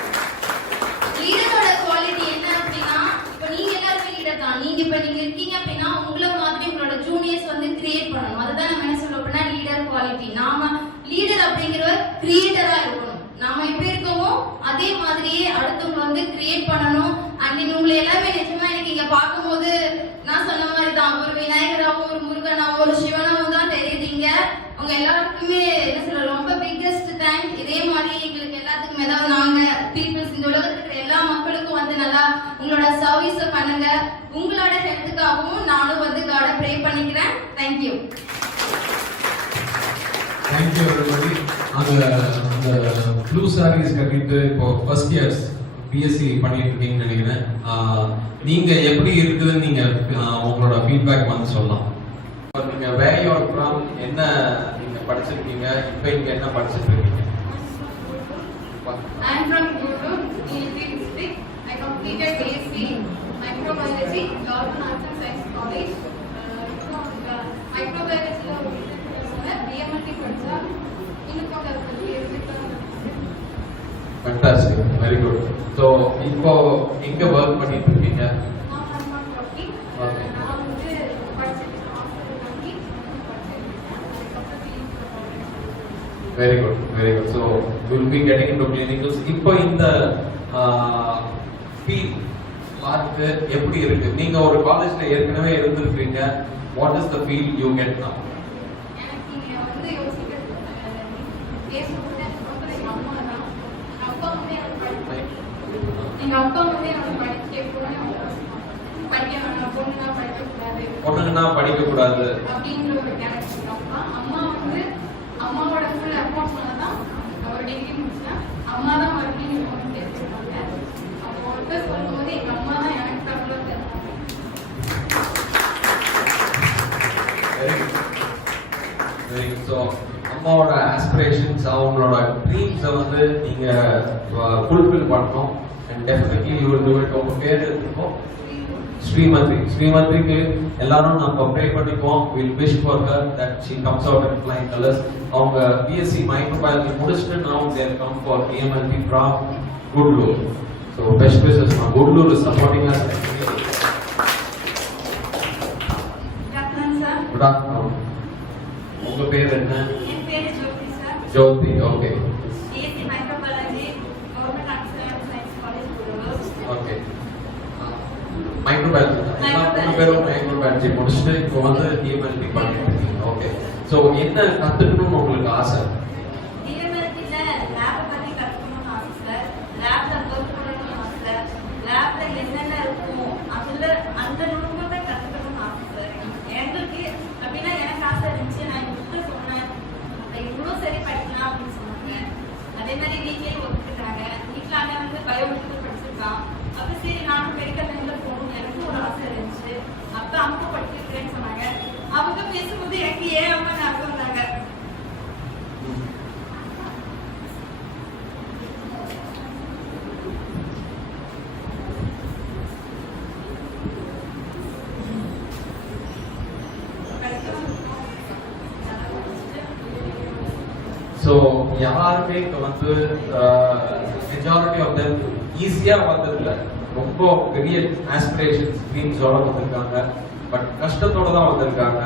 லீடரோட குவாலிட்டி என்ன அப்படின்னா இப்போ நீங்க எல்லாருமே லீடர் தான். நீங்க இருக்கீங்க அப்படின்னா உங்களை மாதிரி உங்களோட ஜூனியர்ஸ் வந்து கிரியேட் பண்ணணும். அதுதான் நம்ம என்ன சொல்றோம் அப்படின்னா லீடர் குவாலிட்டி. நாம லீடர் அப்படிங்கிறவர் கிரியேட்டரா இருக்கணும். நாம எப்படி இருக்கோமோ அதே மாதிரியே அடுத்தவங்க வந்து கிரியேட் பண்ணணும். அண்ட் உங்களை எல்லாமே நிஜமா எனக்கு இங்க பார்க்கும்போது நான் சொன்ன மாதிரி தான் ஒரு விநாயகராவும், ஒரு முருகனாவும், ஒரு சிவனாவும் தான் தெரியுறீங்க. உங்க எல்லாருக்குமே என்ன சொல்ற ரொம்ப பிக்கெஸ்ட் தேங்க்ஸ். இதே மாதிரி எங்களுக்கு எல்லாத்துக்குமே ஏதாவது நாங்க பீப்புள்ஸ் இந்த உலகத்துல இருக்கிற எல்லா மக்களுக்கும் வந்து நல்லா உங்களோட சர்வீஸ் பண்ணுங்க. உங்களோட ஹெல்த்துக்காகவும் நானும் வந்து காட ப்ரே பண்ணிக்கிறேன். தேங்க்யூ. Thank you everybody. அந்த ப்ளூ சாரீஸ் கட்டிட்டு இப்போ ஃபர்ஸ்ட் இயர்ஸ் பிஎஸ்சி பண்ணிட்டு இருக்கீங்கன்னு நினைக்கிறேன். நீங்க எப்படி இருக்குதுன்னு நீங்க உங்களோட ஃபீட்பேக் வந்து சொல்லலாம். நீங்க வேர் யூ ஆர் ஃப்ரம், என்ன நீங்க படிச்சிருக்கீங்க, இப்போ இங்க என்ன படிச்சிட்டு இருக்கீங்க? I am from Gurur, Nilgiri district. I completed BSc Microbiology, Government Arts and Science College. Microbiology BMLT படிச்சா இன்னும் Fantastic, very good. So இப்போ எங்க வர்க் பண்ணிட்டு இருக்கீங்க? Okay. Very good, very good. So you will be getting into clinicals. இப்போ இந்த feel பார்த்து எப்படி இருக்கு? நீங்க ஒரு காலேஜ்ல ஏற்கனவே இருந்திருக்கீங்க. What is the feel you get நவ? எனக்கு இங்க வந்து யோசிக்கிறது பேசுறது ரொம்ப எங்க அம்மா தான். அப்பா வந்து எனக்கு எங்க அப்பா வந்து எனக்கு படிக்க கூட படிக்க பொண்ணுனா படிக்கக்கூடாது, பொண்ணுங்கன்னா படிக்கக்கூடாது அப்படின்ற ஒரு கேரக்டர் அப்பா. அம்மா வந்து அம்மாவோட ஃபுல் எஃபோர்ட்ஸ்னால தான் ஒரு டிகிரி முடிச்சேன். அம்மா தான் மறுபடியும் ஒன்று சேர்த்துருக்காங்க. அப்போ ஒருத்தர் சொல்லும்போது எங்க அம்மா தான் எனக்கு தகவல் தருவாங்க. Very good. ஸோ அம்மாவோட ஆஸ்பிரேஷன்ஸ், அவங்களோட ட்ரீம்ஸை வந்து நீங்க ஃபுல்ஃபில் பண்ணணும். And definitely you will do it. உங்க பேர் இருக்கும் ஸ்ரீமதி. ஸ்ரீமதிக்கு எல்லாரும் நம்ம ப்ரே பண்ணிக்குவோம். Will wish for her that she comes out in flying colours. அவங்க பிஎஸ்சி மைக்ரோபயாலஜி முடிச்சுட்டு now they have come for EMLP from Goodlur. So best wishes from Goodlur is supporting us. Good afternoon. உங்க பேர் என்ன? என் பேரு Jothi sir. Jothi. Okay. BSc microbiology government arts and science college Guruvur. Okay. Microbiology. எல்லா பேரும் microbiology முடிச்சுட்டு இப்போ வந்து EMLP பண்ணிட்டு இருக்கீங்க. ஓகே. ஸோ என்ன கத்துக்கணும்னு உங்களுக்கு ஆசை? டிஎம்எல்டில லேப் பத்தி கத்துக்கணும்னு ஆசை சார். லேப்ல ஒர்க் பண்ணணும்னு ஆசை. லேப்ல என்னென்ன இருக்கும் அதுல அந்த நுட்பத்தை கத்துக்கணும்னு ஆசை சார். எங்களுக்கு அப்படின்னா எனக்கு ஆசை இருந்துச்சு. நான் இவங்க சொன்னேன் இவ்வளோ சரி படிக்கலாம் அப்படின்னு சொன்னாங்க. அதே மாதிரி வீட்லயே ஒத்துக்கிட்டாங்க. வீட்டில் அண்ணன் வந்து பயோமெடிக்கல் படிச்சிருக்கான். அப்போ சரி நானும் மெடிக்கல் லைன்ல போகணும் எனக்கும் ஒரு ஆசை இருந்துச்சு. அப்போ அம்மா படிச்சிருக்கிறேன்னு சொன்னாங்க. அவங்க பேசும்போது எனக்கு ஏன் அம்மா ஞாபகம் வந்தாங்க. ஸோ யாருமே இப்போ வந்து மெஜாரிட்டி ஆஃப் தெம் ஈஸியா வந்ததில்ல, ரொம்ப பெரிய ஆஸ்பிரேஷன்ஸ் ட்ரீம்ஸோட வந்திருக்காங்க. பட் கஷ்டத்தோட தான் வந்திருக்காங்க.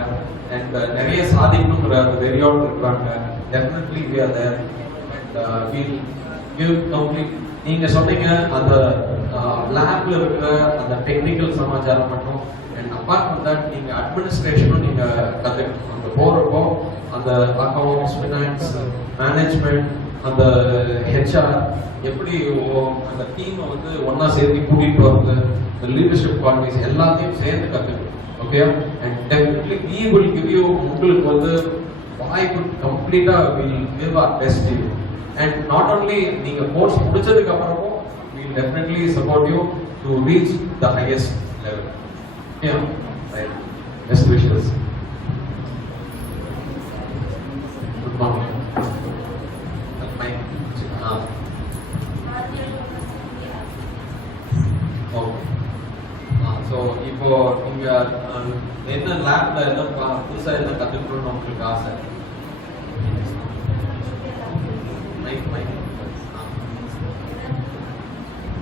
அண்ட் நிறைய சாதிக்கணுங்கிற வெறியோடு இருக்கிறாங்க. Definitely we are there and will give complete. நீங்க சொன்னீங்க அந்த லேப்ல இருக்கிற அந்த டெக்னிக்கல் சமாச்சாரம் மட்டும். அண்ட் அப்பார்ட் ஃப்ரம் தட் நீங்க அட்மினிஸ்ட்ரேஷனும் நீங்க கத்துக்கணும். அங்க போறப்போ அந்த அக்கௌண்ட்ஸ், ஃபினான்ஸ், மேனேஜ்மெண்ட், அந்த ஹெச்ஆர் எப்படி அந்த டீமை வந்து ஒன்னா சேர்த்து கூட்டிட்டு வருது, இந்த லீடர்ஷிப் குவாலிட்டிஸ் எல்லாத்தையும் சேர்ந்து கத்துக்கணும். Okay. And definitely we will give you, உங்களுக்கு வந்து வாய்ப்பு கம்ப்ளீட்டா will give our best to you. And not only நீங்க கோர்ஸ் முடிச்சதுக்கு அப்புறமும் we will definitely support you to reach the highest level. Yeah, right. Best wishes. Good morning. So இப்போ நீங்க என்ன லேப்ல என்ன புதுசா என்ன கத்துக்கணும்னு உங்களுக்கு ஆசை?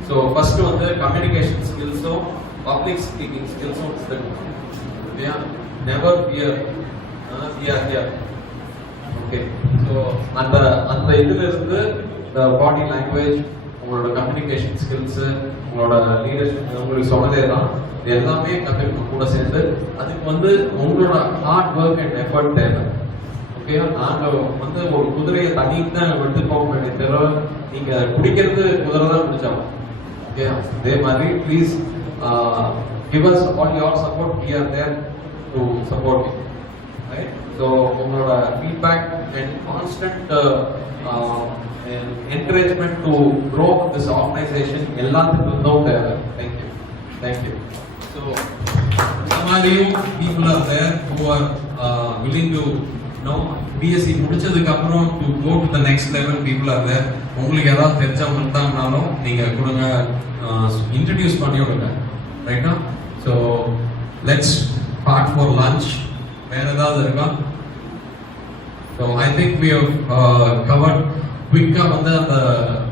ஸோ ஃபர்ஸ்ட் வந்து கம்யூனிகேஷன் ஸ்கில்ஸும் பப்ளிக் ஸ்பீக்கிங் ஸ்கில்ஸும் கத்துக்கணும். Never fear, fear. Okay. So அந்த இதுல இருந்து பாடி லாங்குவேஜ், உங்களோட கம்யூனிகேஷன் ஸ்கில்ஸ், உங்களோட லீடர்ஷிப், உங்களுக்கு சொன்னதே தான், இது எல்லாமே கற்றுக்கணும் கூட சேர்ந்து. அதுக்கு வந்து உங்களோட ஹார்ட் ஒர்க் அண்ட் எஃபர்ட் தேவை. ஓகே. நாங்கள் வந்து ஒரு குதிரையை தண்ணிக்கு தான் எடுத்துப்போம் தவிர நீங்க குடிக்கிறது குதிரை தான் குடிச்சாங்க. ஓகே. அதே மாதிரி please give us all your support. We are there to support you. Right? So உங்களோட feedback and constant encouragement to grow this organization எல்லாத்துக்கும் தான் தேவை. Thank you. So Somalian people are there who are willing to know BSc முடிச்சதுக்கு அப்புறம் to go to the next level. People are there. உங்களுக்கு யாராவது தெரிஞ்சவங்க இருந்தாங்கனாலும் நீங்க கொடுங்க, இன்ட்ரோடியூஸ் பண்ணி விடுங்க. ரைட்டா? So let's part for lunch. வேற ஏதாவது இருக்கா? So I think we have covered குயிக்கா வந்து அந்த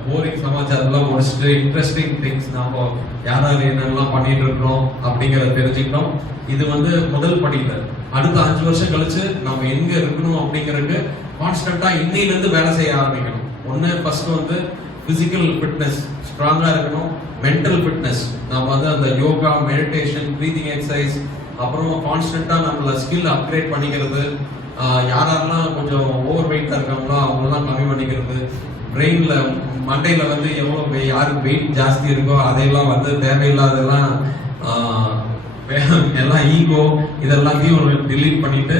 போரிங் சமாச்சாரம்லாம் முடிச்சுட்டு இன்ட்ரெஸ்டிங் திங்ஸ் நாம யாராவது என்னெல்லாம் பண்ணிட்டு இருக்கிறோம் அப்படிங்கிறத தெரிஞ்சுக்கிட்டோம். இது வந்து முதல் படியில. அடுத்த 5 வருஷம் கழிச்சு நம்ம எங்க இருக்கணும் அப்படிங்கிறதுக்கு கான்ஸ்டன்டா இன்னையில இருந்து வேலை செய்ய ஆரம்பிக்கணும். ஒன்னு ஃபர்ஸ்ட் வந்து பிசிக்கல் ஃபிட்னஸ் ஸ்ட்ராங்கா இருக்கணும். மென்டல் ஃபிட்னஸ் நம்ம வந்து அந்த யோகா, மெடிடேஷன், பிரீதிங் எக்ஸசைஸ், அப்புறம் கான்ஸ்டன்டா நம்மள ஸ்கில் அப்கிரேட் பண்ணிக்கிறது. யாரெல்லாம் கொஞ்சம் ஓவர் வெயிட்டா இருக்காங்களோ அவங்களெல்லாம் கம்மி பண்ணிக்கிறது. பிரெயின்ல மண்டையில வந்து எவ்வளோ யாருக்கு வெயிட் ஜாஸ்தி இருக்கோ அதையெல்லாம் வந்து தேவையில்லாதெல்லாம் எல்லாம் ஈகோ இதெல்லாத்தையும் டிலீட் பண்ணிட்டு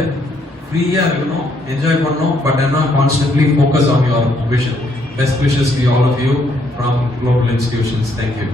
ஃப்ரீயா இருக்கணும், என்ஜாய் பண்ணணும். பட் என்ன constantly focus on your vision. Best wishes to all of you from Global Institutions. Thank you.